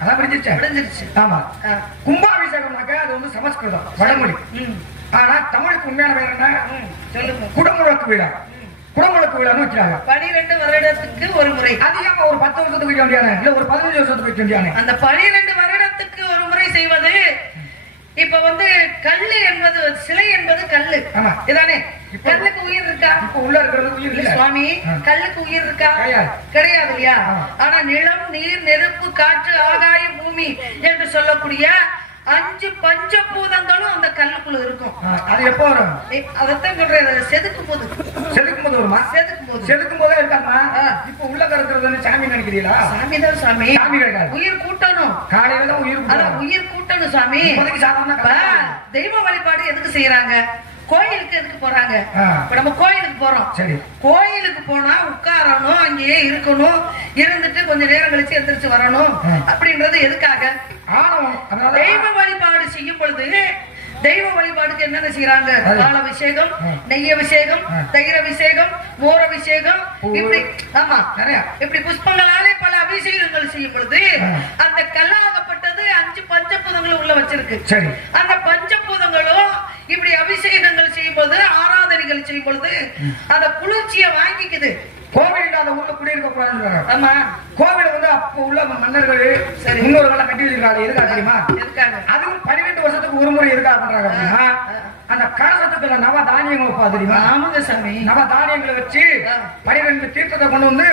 அதான் விடிஞ்சிருச்சு. ஆமா கும்பாபிஷேகம்னாக்க அது வந்து சமஸ்கிருதம், வடமொழி. ஆனா தமிழுக்கு உண்மையான பேர் என்ன? சொல்லுங்க. குடமுழக்கு விழா. குடமுழக்கு விழான்னு வச்சாங்க. 12 வருடத்துக்கு ஒரு முறை. அதிகமா ஒரு 10 வருஷத்துக்கு வைக்க வேண்டியானே, இல்ல ஒரு 15 வருஷத்துக்கு வைக்க வேண்டியானே. அந்த 12 வருடத்துக்கு ஒரு முறை செய்வது. இப்ப வந்து கல்லு என்பது, சிலை என்பது கல்லு இதானே? கல்லுக்கு உயிர் இருக்கா? இப்ப உள்ள இருக்கிறது உயிர் இல்ல சுவாமி. கல்லுக்கு உயிர் இருக்கா? கிடையாது இல்லையா? ஆனா நிலம், நீர், நெருப்பு, காற்று, ஆகாயம், பூமி என்று சொல்லக்கூடிய 5 பஞ்சபூதங்களும் அந்த கல்லுக்குள்ள இருக்கும். அது எப்போ வரும்? அதத்தான் சொல்றேன், செதுக்கும் போது வருமா? செதுக்கும் போதே இருக்காமா? இப்ப உள்ள கருத்துறது சாமி நினைக்கிறீங்களா? சாமி தான் சாமி. சாமி கிடையாது, உயிர் கூட்டணும். காலையில தான் உயிர் கூட்டணும் சாமி. சாதாரண தெய்வ வழிபாடு எதுக்கு செய்யறாங்க? கோயிலுக்கு எதுக்கு போறாங்க? இப்ப நம்ம கோயிலுக்கு போறோம். சரி, கோயிலுக்கு போனா உட்காரணும், அங்கேயே இருக்கணும், இருந்துட்டு கொஞ்ச நேரம் கழிச்சு எந்திரிச்சு வரணும். அப்படின்றது எதுக்காக? தெய்வ வழிபாடு செய்யும் பொழுது தெய்வ வழிபாடுக்கு என்னென்ன செய்யறாங்க? பால் அபிஷேகம், நெய் அபிஷேகம், தயிர் அபிஷேகம், மோர் அபிஷேகம், இப்படி ஆமா நிறைய இப்படி புஷ்பங்களாலே பல அபிஷேகங்கள் செய்யும் பொழுது அந்த கல்லாகப்பட்டது 5 பஞ்சபூதங்களும் உள்ள வச்சிருக்கு. சரி, அந்த பஞ்சபூதங்களும் இப்படி அபிஷேகங்கள் செய்யும் பொழுது, ஆராதனைகள் செய்யும் பொழுது அந்த குளிர்ச்சியை வாங்கிக்குது. கோவில் அந்த ஊர்ல குடியிருக்க கூடாது. ஆமா, கோவில் வந்து அப்ப உள்ள மன்னர்கள் முன்னோர்கள் கட்டி வச்சிருக்காங்க. எதுக்கா தெரியுமா? அதுவும் 12 வருஷத்துக்கு ஒரு முறை எதுக்காக பண்றாங்க அப்படின்னா, அந்த கலசத்துக்குள்ள நவ தானியங்கள் வைப்பா தெரியுமா? ஆமாங்க சாமி. நவ தானியங்களை வச்சு 12 தீர்த்தத்தை கொண்டு வந்து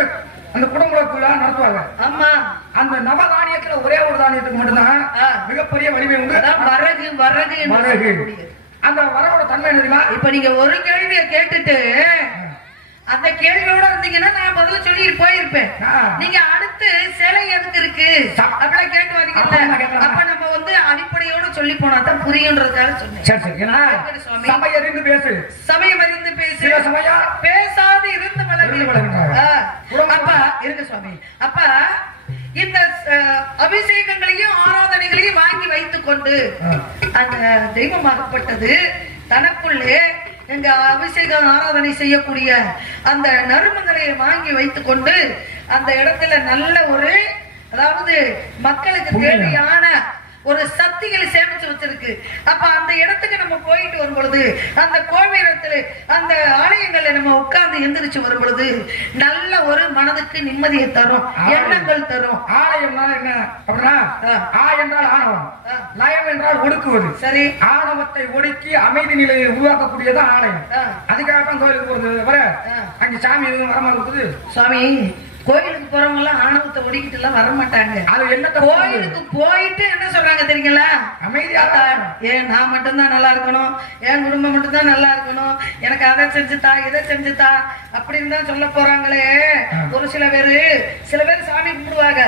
அந்த குடும்பக்குள்ள நடத்துவாங்க. ஆமா, அந்த நவ தானியத்துல ஒரே ஒரு தானியத்துக்கு மட்டும்தான் மிகப்பெரிய வலிமை உண்டு. வரகு. அந்த வரவோட தன்மை தெரியுமா? இப்ப நீங்க ஒரு கேள்வியை கேட்டுட்டு அந்த கேள்வியோட இருந்தீங்கன்னா நான் பதில சொல்லிட்டு போயிருப்பேன். நீங்க அடுத்து சிலை எதுக்கு இருக்கு அப்படிலாம் கேட்டு வரீங்கல்ல, அப்ப நம்ம வந்து அடிப்படையோட சொல்லி போனா தான் புரியுன்றதுக்காக சொன்னேன். சமயம் அறிந்து பேசு, சமயம் அறிந்து பேசு, பேசாது இருந்து அப்ப இருக்கு சுவாமி. அப்ப இந்த அபிஷேகங்களையும் ஆராதனைகளையும் வாங்கி வைத்துக் கொண்டு அந்த தெய்வமாகப்பட்டது தனக்குள்ளே எங்க அபிஷேகம் ஆராதனை செய்யக்கூடிய அந்த நறுமங்களை வாங்கி வைத்துக் கொண்டு அந்த இடத்துல நல்ல ஒரு, அதாவது மக்களுக்கு தேவையான ஒரு சக்திகளை சேமிச்சு வச்சிருக்கு. அப்ப அந்த இடத்துக்கு நம்ம போயிட்டு வரும் பொழுது, அந்த கோவிலத்துல அந்த ஆலயங்கள்ல நம்ம உட்கார்ந்து எந்திரிச்சு வரும் பொழுது நல்ல ஒரு மனதுக்கு நிம்மதியை தரும், எண்ணங்கள் தரும். ஆலயம்னா என்ன அப்படின்னா, ஆ என்றால் ஆணவம், லயம் என்றால் ஒடுக்குவது. சரி, ஆணவத்தை ஒடுக்கி அமைதி நிலையை உருவாக்கக்கூடியது ஆலயம். அதுக்காகத்தான் கோயிலுக்கு போறது. வர அங்க சாமி எதுவும் வரமாட்டேங்குது. சுவாமி, கோயிலுக்கு போறவங்க எல்லாம் ஆணவத்தை ஒடிக்கிட்டு எல்லாம் வர மாட்டாங்க. கோயிலுக்கு போயிட்டு என்ன சொல்றாங்க தெரியுங்களா? அமைதியா, ஏன் நான் மட்டும்தான் நல்லா இருக்கணும், என் குடும்பம் மட்டும்தான் நல்லா இருக்கணும், எனக்கு அதை செஞ்சுதா இதை செஞ்சுதா அப்படின்னு தான் சொல்ல போறாங்களே. ஒரு சில பேர் சாமி கும்பிடுவாங்க.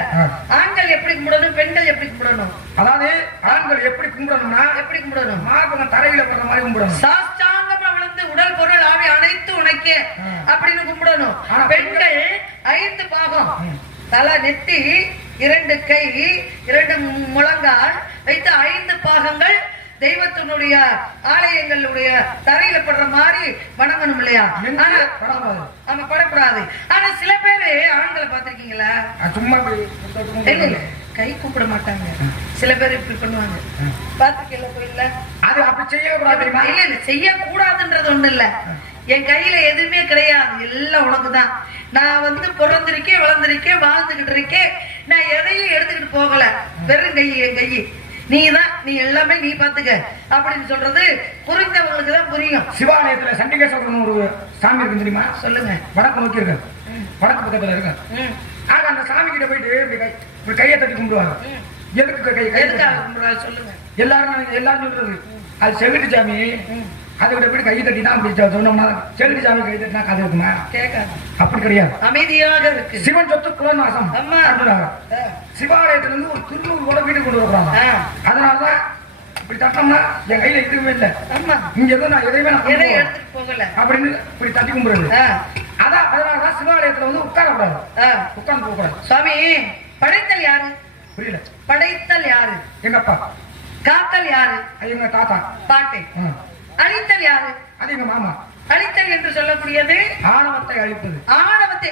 ஆண்கள் எப்படி கும்பிடணும், பெண்கள் எப்படி கும்பிடணும்? அதாவது ஆண்கள் எப்படி கும்பிடணும்னா, எப்படி கும்பிடணும்? மார்பகம் தரையில போடுற மாதிரி கும்பிடணும். சாஸ்தாங்கமா விழுந்து உடல் பொருள் ஆவி அனைத்து உனக்கே அப்படின்னு கும்பிடணும். பெண்கள் 5 பாகம், தலை, நெத்தி, 2 கை, 2 முழங்கால் வைத்து 5 பாகங்கள் தெய்வத்தினுடைய ஆலயங்களுடைய தரையில படுற மாதிரி வணங்கணும் இல்லையா? ஆனா நம்ம படக்கூடாது. ஆனா சில பேரு ஆண்களை பாத்திருக்கீங்களா? சும்மா கை கூப்பிட மாட்டாங்க. சில பேர் இப்படி பண்ணுவாங்க, பாத்துக்கல கோயில்ல. அது அப்படி செய்யக்கூடாது. இல்ல செய்யக்கூடாதுன்றது ஒண்ணு இல்ல. என் கையில எதுவுமே கிடையாது, எல்லாம் உனக்குதான். நான் வந்து பிறந்திருக்கேன், வளர்ந்திருக்கேன், வாழ்ந்துகிட்டு இருக்கேன். நான் எதையும் எடுத்துக்கிட்டு போகல, வெறும் கை, என் கை நீதான், நீ எல்லாமே நீ பாத்துக்க அப்படின்னு சொல்றது புரிஞ்சவங்களுக்கு தான் புரியும். சிவாலயத்துல சண்டிகேஸ்வரன் ஒரு சாமி இருக்கு தெரியுமா? சொல்லுங்க. வடக்கு நோக்கி இருக்கு, வடக்கு பக்கத்துல இருக்கு. ஆக அந்த சாமி கிட்ட போயிட்டு கையை தட்டி கும்பிடுவாங்க. எதுக்கு எதுக்காக கும்பிடுவாங்க சொல்லுங்க? எல்லாரும் சொல்றது அது செவிட்டு சாமி. அதை விட எப்படி கை தட்டினா அப்படி சொன்னோம்னா, செவிட்டு சாமி கை தட்டினா காது இருக்குமா? கேட்காது. அப்படி கிடையாது, அமைதியாக இருக்கு. சிவன் சொத்து குலநாசம். சிவாலயத்துல இருந்து ஒரு 900 கூட வீட்டுக்கு கொண்டு வருவாங்க. அதனாலதான் இப்படி தட்டோம்னா என் கையில எதுவுமே இல்லை, இங்க எதுவும் நான் எதையுமே எடுத்துட்டு போகல அப்படின்னு இப்படி தட்டி கும்பிடுறது. அதான் அதனாலதான் சிவாலயத்துல வந்து உட்காரக்கூடாது, உட்கார்ந்து போக கூடாது. சுவாமி, படைத்தல் யாரு? புரியல. படைத்தல் யாரு? எங்க அப்பா. காத்தல் யாரு? எங்க தாத்தா பாட்டை. அழித்தல் யாரு? அது எங்க மாமா. அழித்தல் என்று சொல்லக்கூடியது ஆணவத்தை அழிப்பது. ஆணவத்தை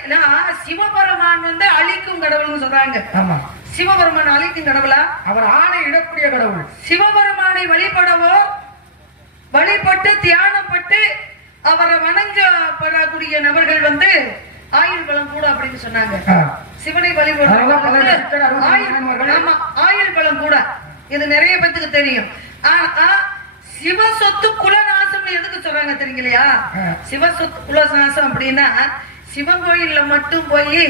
சிவபெருமான் வந்து அழிக்கும் கடவுள்னு சொல்றாங்க. ஆமா, சிவபெருமான் அழிக்கும் கடவுளா? அவர் ஆணை இடக்கூடிய கடவுள். சிவபெருமானை வழிபட்டு தியானப்பட்டு அவரை வணங்கப்படக்கூடிய நபர்கள் வந்து ஆயுள் பலம் கூட அப்படின்னு சொன்னாங்க. சிவனை வழிபட ஆயுள் பலம் கூட, இது நிறைய பேத்துக்கு தெரியும். ஆனா சிவ சொத்து குலநாசம் எதுக்கு சொல்றாங்க தெரியுங்களா? சிவ சொத்து குலநாசம் அப்படின்னா சிவன் கோயில்ல மட்டும் போய்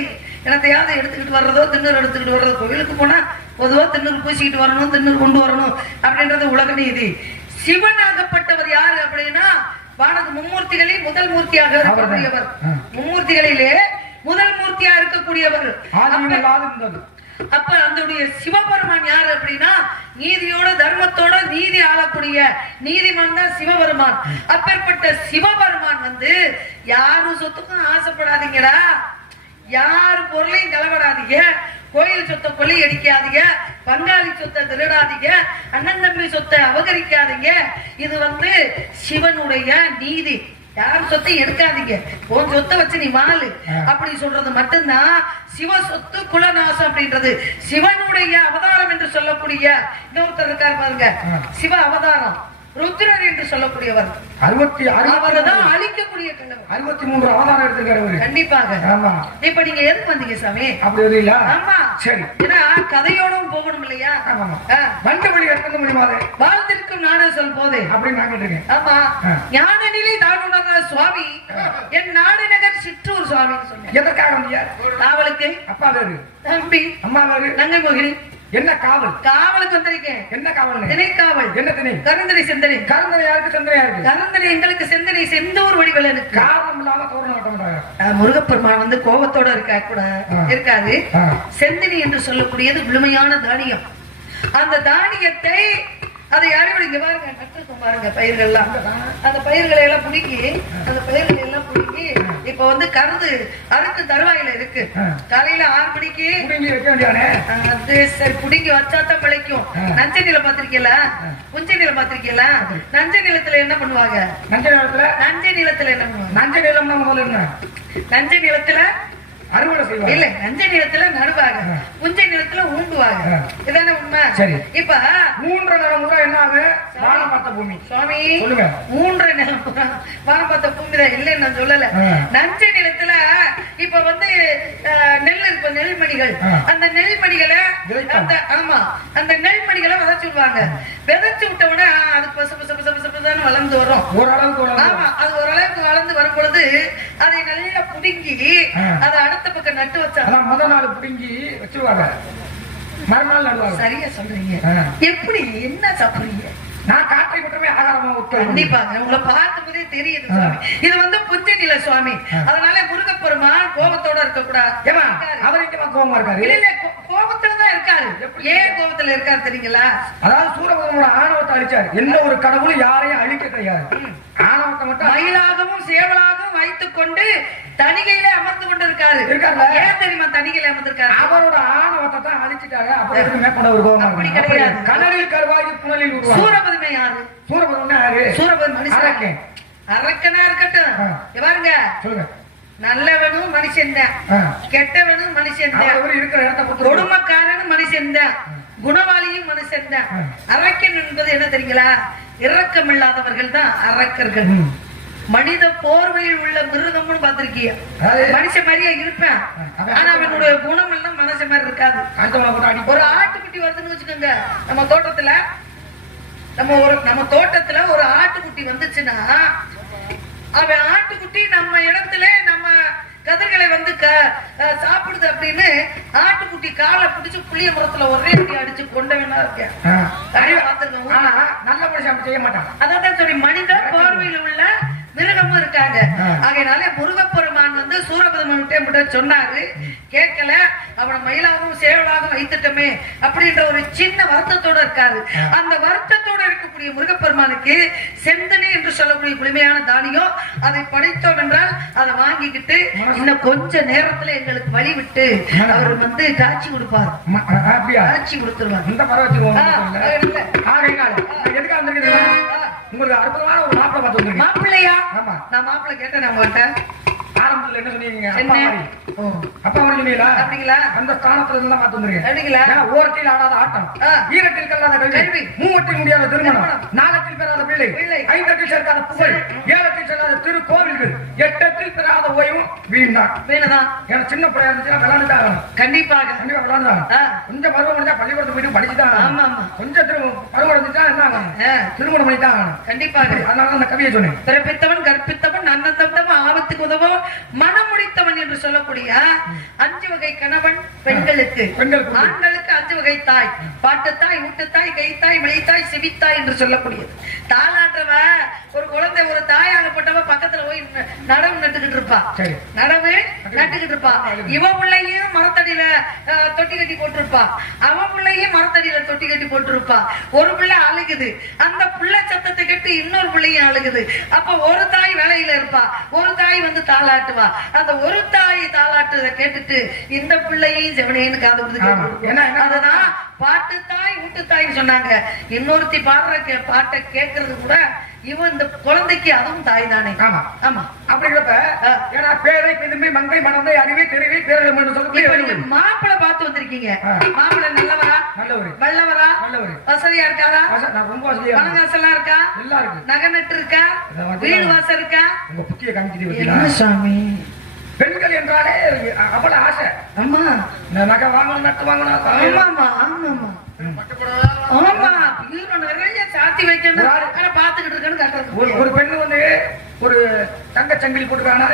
என்னத்தையாவது எடுத்துக்கிட்டு வர்றதோ திண்ணூறு எடுத்துக்கிட்டு வர்றதோ. கோயிலுக்கு போனா பொதுவா திண்ணூறு பூசிக்கிட்டு வரணும், திண்ணூறு கொண்டு வரணும் அப்படின்றது உலக நீதி. சிவனாகப்பட்டவர் யாரு அப்படின்னா வானது மும்மூர்த்திகளில் முதல் மூர்த்தியாக இருக்கக்கூடியவர். மும்மூர்த்திகளிலே முதல் மூர்த்தியா இருக்கக்கூடியவர். அப்ப அந்த சிவபெருமான் யாரு அப்படின்னா நீதியோட தர்மத்தோட நீதி ஆளக்கூடிய நீதிமான் தான் சிவபெருமான். அப்பேற்பட்ட சிவபெருமான் வந்து யாரும் சொத்துக்கும் ஆசைப்படாதீங்கடா, யாரு பொருளையும் கலவடாதீங்க, கோயில் சொத்தை கொள்ளை அடிக்காதீங்க, பங்காளி சொத்தை திருடாதீங்க, அண்ணன் தம்பி சொத்தை அபகரிக்காதீங்க. இது வந்து சிவனுடைய நீதி. யாரும் சொத்தை எடுக்காதீங்க, உன் சொத்தை வச்சு நீ வாழு அப்படி சொல்றது மட்டும்தான் சிவ சொத்து குலநாசம் அப்படின்றது. சிவனுடைய அவதாரம் என்று சொல்லக்கூடிய இன்னொருத்தர் இருக்கார் பாருங்க, சிவ அவதாரம் ருத்ரர் என்று சொல்லக்கூடியவர். அவர்தான் அழிக்கக்கூடிய கண்டவர். 63 அவதாரம் எடுத்திருக்காரு. கண்டிப்பாக. இப்ப நீங்க எதுக்கு வந்தீங்க சாமி? அப்படி வரீங்களா? ஆமா. சரி. ஏன்னா கதையோடும் போகணும் இல்லையா? வண்டவழி எடுக்க முடியுமா? வாழ்த்திருக்கும் நானே சொல் போதே அப்படின்னு நான் கேட்டிருக்கேன். ஆமா. ஞான நிலை தான் உணர்ந்த சுவாமி என் நாடு நகர் சிற்றூர் சுவாமி சொன்னேன். எதற்காக வந்தீங்க? காவலுக்கு. அப்பா வேறு, தம்பி, அம்மா வேறு, நங்கை மோகினி. என்ன காவல்? காவலுக்கு வந்திருக்கேன். என்ன காவல்? திணை காவல். என்ன திணை? கருந்தனை செந்தனை. கருந்தனை யாருக்கு? செந்தனை யாருக்கு? கருந்தனை எங்களுக்கு, செந்தனை செந்தூர் வடிவலனுக்கு. காரணம் இல்லாம தோரணம் கட்ட மாட்டாங்க. முருகப்பெருமான் வந்து கோபத்தோட இருக்கா கூட இருக்காது. செந்தனை என்று சொல்லக்கூடியது முழுமையான தானியம். அந்த தானியத்தை அதை யாரையும் இங்க பாருங்க, நட்டுருக்கும் பாருங்க பயிர்கள்லாம். அந்த பயிர்களை எல்லாம் பிடிக்கி, அந்த பயிர்களை எல்லாம் பிடிக்கி இப்ப வந்து கருது அறுத்து தருவாயில இருக்கு. காலையில 6 மணிக்கு அது சரி பிடிங்கி வச்சாதான் பிழைக்கும். நஞ்ச நிலம் பாத்திருக்கீல, புஞ்ச நிலம் பாத்திருக்கீல? நஞ்ச நிலத்துல என்ன பண்ணுவாங்க? நஞ்ச நிலத்துல என்ன பண்ணுவாங்க? நஞ்ச நிலம் நஞ்ச நிலத்துல அறுவடை செய்வாங்க. இல்ல, நஞ்ச நிலத்துல நடுவாங்க, புஞ்ச நிலத்துல ஊண்டுவாங்க. இதானே உண்மை? சரி. இப்ப 3 நிலம் கூட என்ன ஆகுது? வானம் பார்த்த பூமி. சுவாமி சொல்லுங்க. 3 நிலம் வானம் பார்த்த பூமி தான் இல்லைன்னு நான் சொல்லல. நஞ்ச நிலத்துல இப்ப வந்து நெல் இருப்ப நெல்மணிகள், அந்த நெல்மணிகளை ஆமா அந்த நெல்மணிகளை விதைச்சு விடுவாங்க. விதைச்சு விட்டவுடனே அது பசு பசு பசு பசுதான் வளர்ந்து வரும். ஓரளவுக்கு. ஆமா, அது ஓரளவுக்கு வளர்ந்து வரும் பொழுது அதை நல்லா புடுங்கி அதை அடுத்த பக்கம் நட்டு வச்சா முதல் நாள் புடுங்கி வச்சிருவாங்க, மறுநாள் நடுவாங்க. சரியா சொல்றீங்க. எப்படி என்ன சாப்பிடுறீங்க? நான் காற்றை மட்டுமே ஆகாரமா விட்டேன். கண்டிப்பாங்க, உங்களை பார்த்த போதே தெரியுது சுவாமி. இது வந்து புஞ்ச நில சுவாமி. அதனால முருகப்பெருமான் கோபத்தோட இருக்க கூடாது. அவர் எங்கமா கோபமா இருக்காரு? இல்ல இல்ல, கோபத்துலதான் இருக்காரு. ஏன் கோபத்துல இருக்காரு தெரியுங்களா? அதாவது சூரபத்மனோட ஆணவத்தை அழிச்சாரு. எந்த ஒரு கடவுளும் யாரையும் அழிக்க கிடையாது. ஆணவத்தை மட்டும் மயிலாகவும் சேவலாகவும் வைத்துக் கொண்டு தணிகையில அமர்ந்து கொண்டு இருக்காரு. ஏன் தெரியுமா தணிகையில அமர்ந்திருக்காரு? அவரோட ஆணவத்தை தான் அழிச்சிட்டாங்க. அப்படி மேற்கொண்ட ஒரு கோபம் அப்படி கிடையாது. கடலில் கருவாகி புனலில் உருவாகும். சூரபத்மை யாரு? சூரபத்மன் யாரு? சூரபத்மன் மனுஷன். அரக்கனா இருக்கட்டும். பாருங்க, சொல்லுங்க. நல்லவனும் மனுஷன் தான், கெட்டவனும் மனுஷன் தான், கொடுமைக்காரனும் மனுஷன் தான், குணவாளியும் மனுஷன் தான். அரக்கன் என்பது என்ன தெரியுங்களா? இரக்கம் இல்லாதவர்கள் தான் அரக்கர்கள். மனித போர்வையில் உள்ள மிருகம்னு பாத்திருக்கிய மனுஷன் மாதிரியா இருப்பேன், ஆனா அவனுடைய குணம் எல்லாம் மனுஷன் மாதிரி இருக்காது. ஒரு ஆட்டுக்குட்டி வருதுன்னு வச்சுக்கோங்க, நம்ம தோட்டத்துல ஒரு ஆட்டுக்குட்டி வந்துச்சுன்னா, அவன் ஆட்டுக்குட்டி நம்ம இடத்துல நம்ம கதிர்களை வந்து சாப்பிடுது அப்படின்னு ஆட்டுக்குட்டி காலை பிடிச்சு புளிய மரத்துல ஒரே அடி அடிச்சு கொண்டவனா இருக்கேன். நல்ல மனுஷன் செய்ய மாட்டான். அதான் சொல்லி மனித பார்வையில் உள்ள மிருகமும் இருக்காங்க. ஆகையினால முருகப்பெருமான் வந்து சூரபத்மன் சொன்னாரு, கேட்கல. அவனை மயிலாகவும் சேவலாகவும் வைத்துட்டோமே அப்படின்ற ஒரு சின்ன வருத்தத்தோட இருக்காரு. அந்த வருத்தத்தோட இருக்கக்கூடிய முருகப்பெருமானுக்கு செந்தனை என்று சொல்லக்கூடிய குளுமையான தானியம், அதை படைத்தோம் என்றால் அதை வாங்கிக்கிட்டு இன்னும் கொஞ்ச நேரத்துல எங்களுக்கு வழி விட்டு அவர் வந்து காட்சி கொடுப்பார். காட்சி கொடுத்துருவார். உங்களுக்கு அற்புதமான ஒரு மாப்பிள்ளை பார்த்து வந்திருக்கீங்க. மாப்பிள்ளையா? ஆமா, நான் மாப்பிள்ளை கேட்டேன் உங்கள்கிட்ட. ஆரம்பத்துல என்ன சொன்னீங்க? அப்பா மாதிரி சொன்னீங்களா? அப்படிங்களா? அந்த ஸ்தானத்துல இருந்து தான் பார்த்து வந்திருக்கேன். அப்படிங்களா? ஓரத்தில் ஆடாத ஆட்டம், ஈரத்தில் கல்லாத கல்வி, மூவத்தில் முடியாத திருமணம், நாலத்தில் பெறாத பிள்ளை, ஐந்தத்தில் சேர்க்காத புகழ், ஏழத்தில் செல்லாத திருக்கோவில்கள், எட்டத்தில் பெறாத ஓய்வும் வீணான். வீணதான். எனக்கு சின்ன பிள்ளையா இருந்துச்சுன்னா விளையாண்டுதான். கண்டிப்பாக கண்டிப்பா விளையாண்டுதான். கொஞ்சம் பருவம் முடிஞ்சா பள்ளிக்கூடத்து போயிட்டு படிச்சுதான். ஆமா ஆமா. கொஞ்சம் பருவம் இருந்துச்சா என்ன ஆகணும்? திருமணம் பண்ணித்தான் ஆகணும். கண்டிப்பாக. அதனால அந்த கவியை சொன்னேன். பிறப்பித்தவன் கற்பித்தவன் அன்னந்தம் ஆபத்துக்கு உதவும் மனம் முடித்தவன் என்று சொல்லக்கூடிய 5 வகை கணவன் பெண்களுக்கு, ஆண்களுக்கு 5 வகை தாய். பாட்டுத்தாய், ஊட்டுத்தாய், கைத்தாய், விளைத்தாய், செவித்தாய் என்று சொல்லக்கூடியது. தாளாற்றவ ஒரு குழந்தை, ஒரு தாயாகப்பட்டவ பக்கத்துல போய் நடவு நட்டுக்கிட்டு இருப்பா, நடவு நட்டுக்கிட்டு இருப்பா. இவ பிள்ளையும் மரத்தடியில தொட்டி கட்டி போட்டிருப்பா, அவன் பிள்ளையும் மரத்தடியில தொட்டி கட்டி போட்டிருப்பா. ஒரு பிள்ளை அழுகுது, அந்த பிள்ளை சத்தத்தை கேட்டு இன்னொரு பிள்ளையும் அழுகுது. அப்ப ஒரு தாய் வேலையில இருப்பா, ஒரு தாய் வந்து தாளாட்டுவா. அந்த ஒரு தாய் தாளாட்டுறத கேட்டுட்டு இந்த பிள்ளையும் செவனேன்னு காது கொடுத்து, அதுதான் பாட்டு தாய் ஊட்டு தாய்ன்னு சொன்னாங்க. இன்னொருத்தி பாடுற பாட்டை கேட்கறது கூட இவன் இந்த குழந்தைக்கு அதுவும் தாய் தானே. ஆமா ஆமா. அப்படிங்கிறப்ப ஏன்னா பேரை திரும்பி மங்கை மனதை அறிவை தெரிவி பேரல் சொல்லி மாப்பிள்ளை பார்த்து வந்திருக்கீங்க. மாப்பிள்ளை நல்லவரா? நல்லவரு. வல்லவரா? நல்லவரு. வசதியா இருக்காரா? ரொம்ப வசதியா. பணம் காசெல்லாம் இருக்கா? எல்லாம் இருக்கு. நகை நட்டு இருக்கா? வீடு வாசல் இருக்கா? உங்க புத்திய காமிச்சிட்டு சாமி. பெண்கள் என்றாலே அவ்வளவு ஆசை. ஆமா, நகை வாங்கணும், நட்டு வாங்கணும். ஆமாமா ஆமாமா ஆமா. நிறைய சாத்தி வைக்கணும், பாத்துக்கிட்டு இருக்கேன்னு கட்டுறது. ஒரு பெண்ணு வந்து ஒரு தங்க சங்கிலி போட்டுருக்காங்க,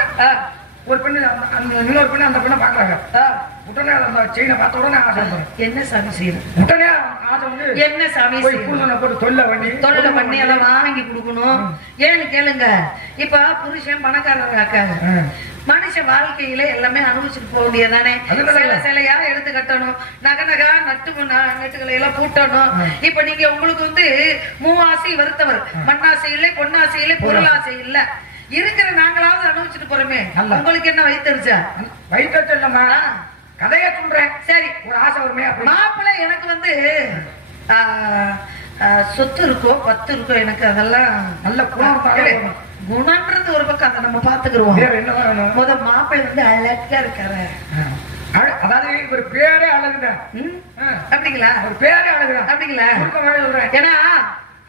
ஒரு பெண்ணு இன்னொரு பெண்ணு அந்த பெண்ணை பாக்குறாங்க. உடனே அந்த செயினை பார்த்த உடனே ஆசை. என்ன சாமி செய்யணும்? உடனே ஆசை வந்து என்ன சாமி போட்டு தொல்லை பண்ணி அதை வாங்கி கொடுக்கணும். ஏன்னு கேளுங்க, இப்ப புருஷன் பணக்காரர் ஆக்காங்க, மனுஷ வாழ்க்கையில எல்லாமே அனுபவிச்சுட்டு போக வேண்டியதானே. சிலையா எடுத்து கட்டணும், நகா நட்டுகளை எல்லாம் பூட்டணும். இப்ப நீங்க உங்களுக்கு வந்து மூவாசை வருத்தவர், மண்ணாசை இல்லை, பொன்னாசை இல்லை, பொருளாசை இல்ல, இருக்கிற நாங்களாவது அனுபவிச்சுட்டு போறோமே. உங்களுக்கு என்ன வயிற்றுச்சா? வயிற்று இல்லம்மா, கதைய சொல்றேன். சரி, ஒரு ஆசை வருமே. மாப்பிள்ளை எனக்கு வந்து சொத்து இருக்கோ 10 இருக்கோ, எனக்கு அதெல்லாம் நல்ல குணம்ன்றது ஒரு பக்கம், அதை நம்ம பாத்துக்கிறோம். முத மாப்பிள்ளை வந்து அழகா இருக்காரு. அதாவது ஒரு பேரே அழகுதான். அப்படிங்களா? ஒரு பேரே அழகுதான். அப்படிங்களா? ஏன்னா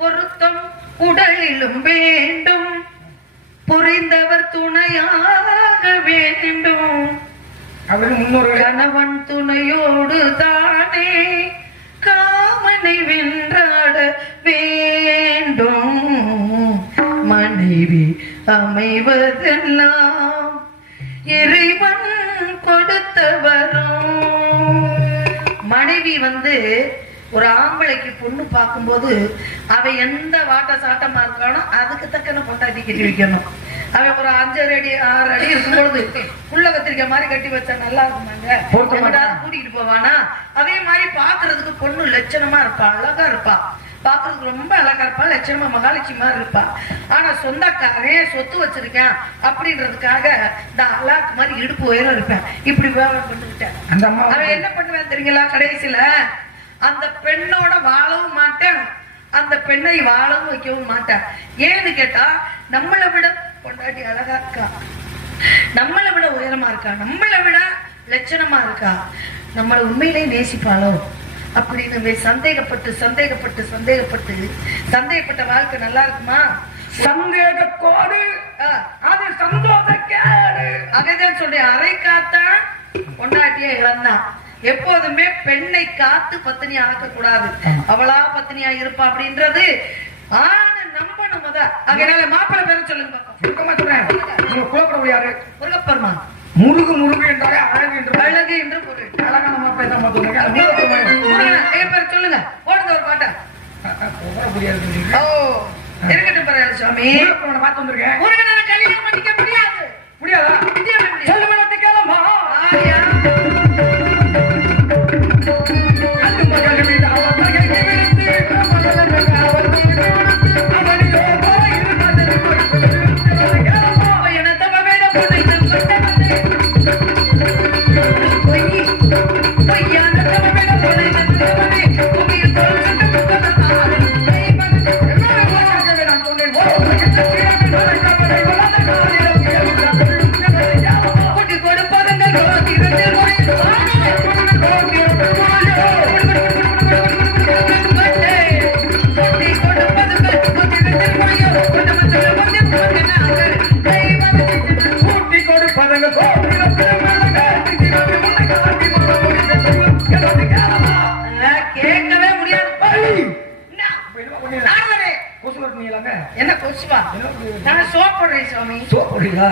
பொருத்தம் உடலிலும் வேண்டும், புரிந்தவர் துணையாக வேண்டும், கணவன் துணையோடு தானே காமனை வென்றாட வேண்டும், மனைவி அமைவதெல்லாம் இறைவன் கொடுத்தவரும். மனைவி வந்து ஒரு ஆம்பளைக்கு பொண்ணு பார்க்கும்போது அவ எந்த வாட்ட சாட்டமா இருக்கானோ அதுக்கு தக்கன பொட்டாட்டி கட்டி வைக்கணும். அவன் ஒரு 5 அடி 6 அடி இருக்கும் பொழுது புள்ள கத்திரிக்கை மாதிரி கட்டி வச்சா நல்லா இருக்குமாங்க, கூட்டிகிட்டு போவானா. அதே மாதிரி பாக்குறதுக்கு பொண்ணு லட்சணமா இருப்பா, அழகா இருப்பா, பாக்குறதுக்கு ரொம்ப அழகா இருப்பா, லட்சணமா மகாலட்சுமி மாதிரி இருப்பா. ஆனா சொந்தக்காரன் சொத்து வச்சிருக்கேன் அப்படின்றதுக்காக நான் அழகு மாதிரி இடுப்பு உயரம் இருப்பேன், இப்படி வேலை பண்ணிக்கிட்டேன். அவன் என்ன பண்ணுவேன் தெரியுங்களா? கடைசியில அந்த பெண்ணோட வாழவும் மாட்டேன், அந்த பெண்ணை வாழவும் வைக்கவும் மாட்டேன். ஏன்னு கேட்டா நம்மளை விட பொண்டாட்டி அழகா இருக்கா, நம்மளை விட உயரமா இருக்கா, நம்மளை விட லட்சணமா இருக்கா, நம்மளை உண்மையிலே நேசிப்பாளோ அப்படின்னு சந்தேகப்பட்ட வாழ்க்கை நல்லா இருக்குமா? சந்தேகத்தோடு அது சந்தோஷக்கேடு. அதைதான் சொல்றேன், அரை காத்தா பொண்டாட்டிய இழந்தான். எப்போதுமே பெண்ணை காத்து பத்தினி ஆக்க கூடாது, அவளா பத்தினியா இருப்பா அப்படின்றது நம்பணும். அதனால மாப்பிள்ளை பேர சொல்லுங்க. முருகப்பெருமான். முருகு முருகு என்றாலே அழகு என்று, அழகு என்று பொருள். அழகான மாப்பிள்ளை தான் பேர் சொல்லுங்க, போடுங்க ஒரு பாட்டை. ஓ இருக்கட்டும் பரவாயில்ல சுவாமி, பார்த்து வந்திருக்கேன். முருகனை கல்யாணம் பண்ணிக்க முடியாது. முடியாதா? சொல்லுங்க கேளமா. சிவா நான் சோப் போடுறேன் சுவாமி. சோப்படுறீங்களா?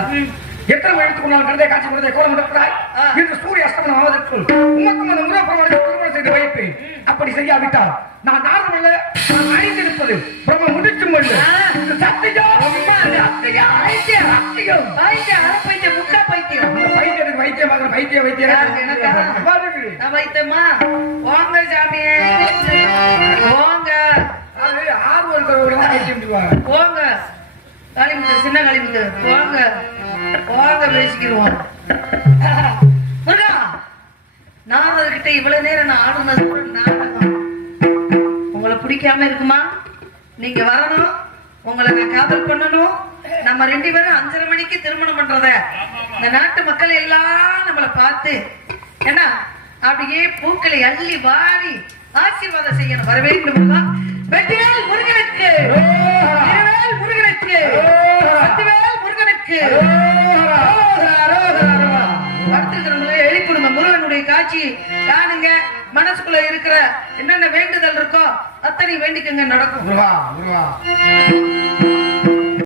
எத்தனை எடுத்துக்கொண்டாலும் கருதை காட்சி கொடுத்தே கோலம் இருக்கிறாய். இன்று சூரிய அஸ்தமனம் ஆவதற்குள் உமக்கும் அந்த முருகப்பெருமானுக்கு திருமணம் செய்து வைப்பேன். அப்படி செய்யாவிட்டால் நான் நார்மல்ல நான் அணிந்திருப்பது பிரம்ம முடிச்சும் அல்ல. இது சத்தியம். சத்தியம். பைத்தியம். சத்தியம். பைத்தியம். அரை பைத்தியம். முட்டா பைத்தியம். பைத்தியத்துக்கு வைத்தியம் பார்க்கற வைத்தியம் எனக்கா? நான் வைத்தியமா? வாங்க சாமியே. வாங்க. அது ஆர்வம் இருக்கிறவங்க வைத்தியம் சொல்லுவாங்க. போங்க காளிமுத்து, சின்ன காளிமுத்து, போங்க போங்க பேசிக்கிடுவோம். முருகா, நாரதர்கிட்ட இவ்வளவு நேரம் நான் ஆடுனது கூட நாடகம். உங்களை பிடிக்காம இருக்குமா? நீங்க வரணும், உங்களை நான் காதல் பண்ணணும். நம்ம 2 பேரும் 5:30 மணிக்கு திருமணம் பண்றத இந்த நாட்டு மக்கள் எல்லாம் நம்மளை பார்த்து ஏன்னா அப்படியே பூக்களை அள்ளி வாரி ஆசீர்வாதம் செய்யணும். வர வேண்டும். வெற்றிவேல் முருகனுக்கு, திருவேல் முருகனுக்கு, சக்திவேல் முருகனுக்கு. வருத்திருக்கிறவங்களே எழுப்பிடுங்க. முருகனுடைய காட்சி காணுங்க. மனசுக்குள்ள இருக்கிற என்னென்ன வேண்டுதல் இருக்கோ அத்தனை வேண்டிக்கங்க, நடக்கும். முருகா முருகா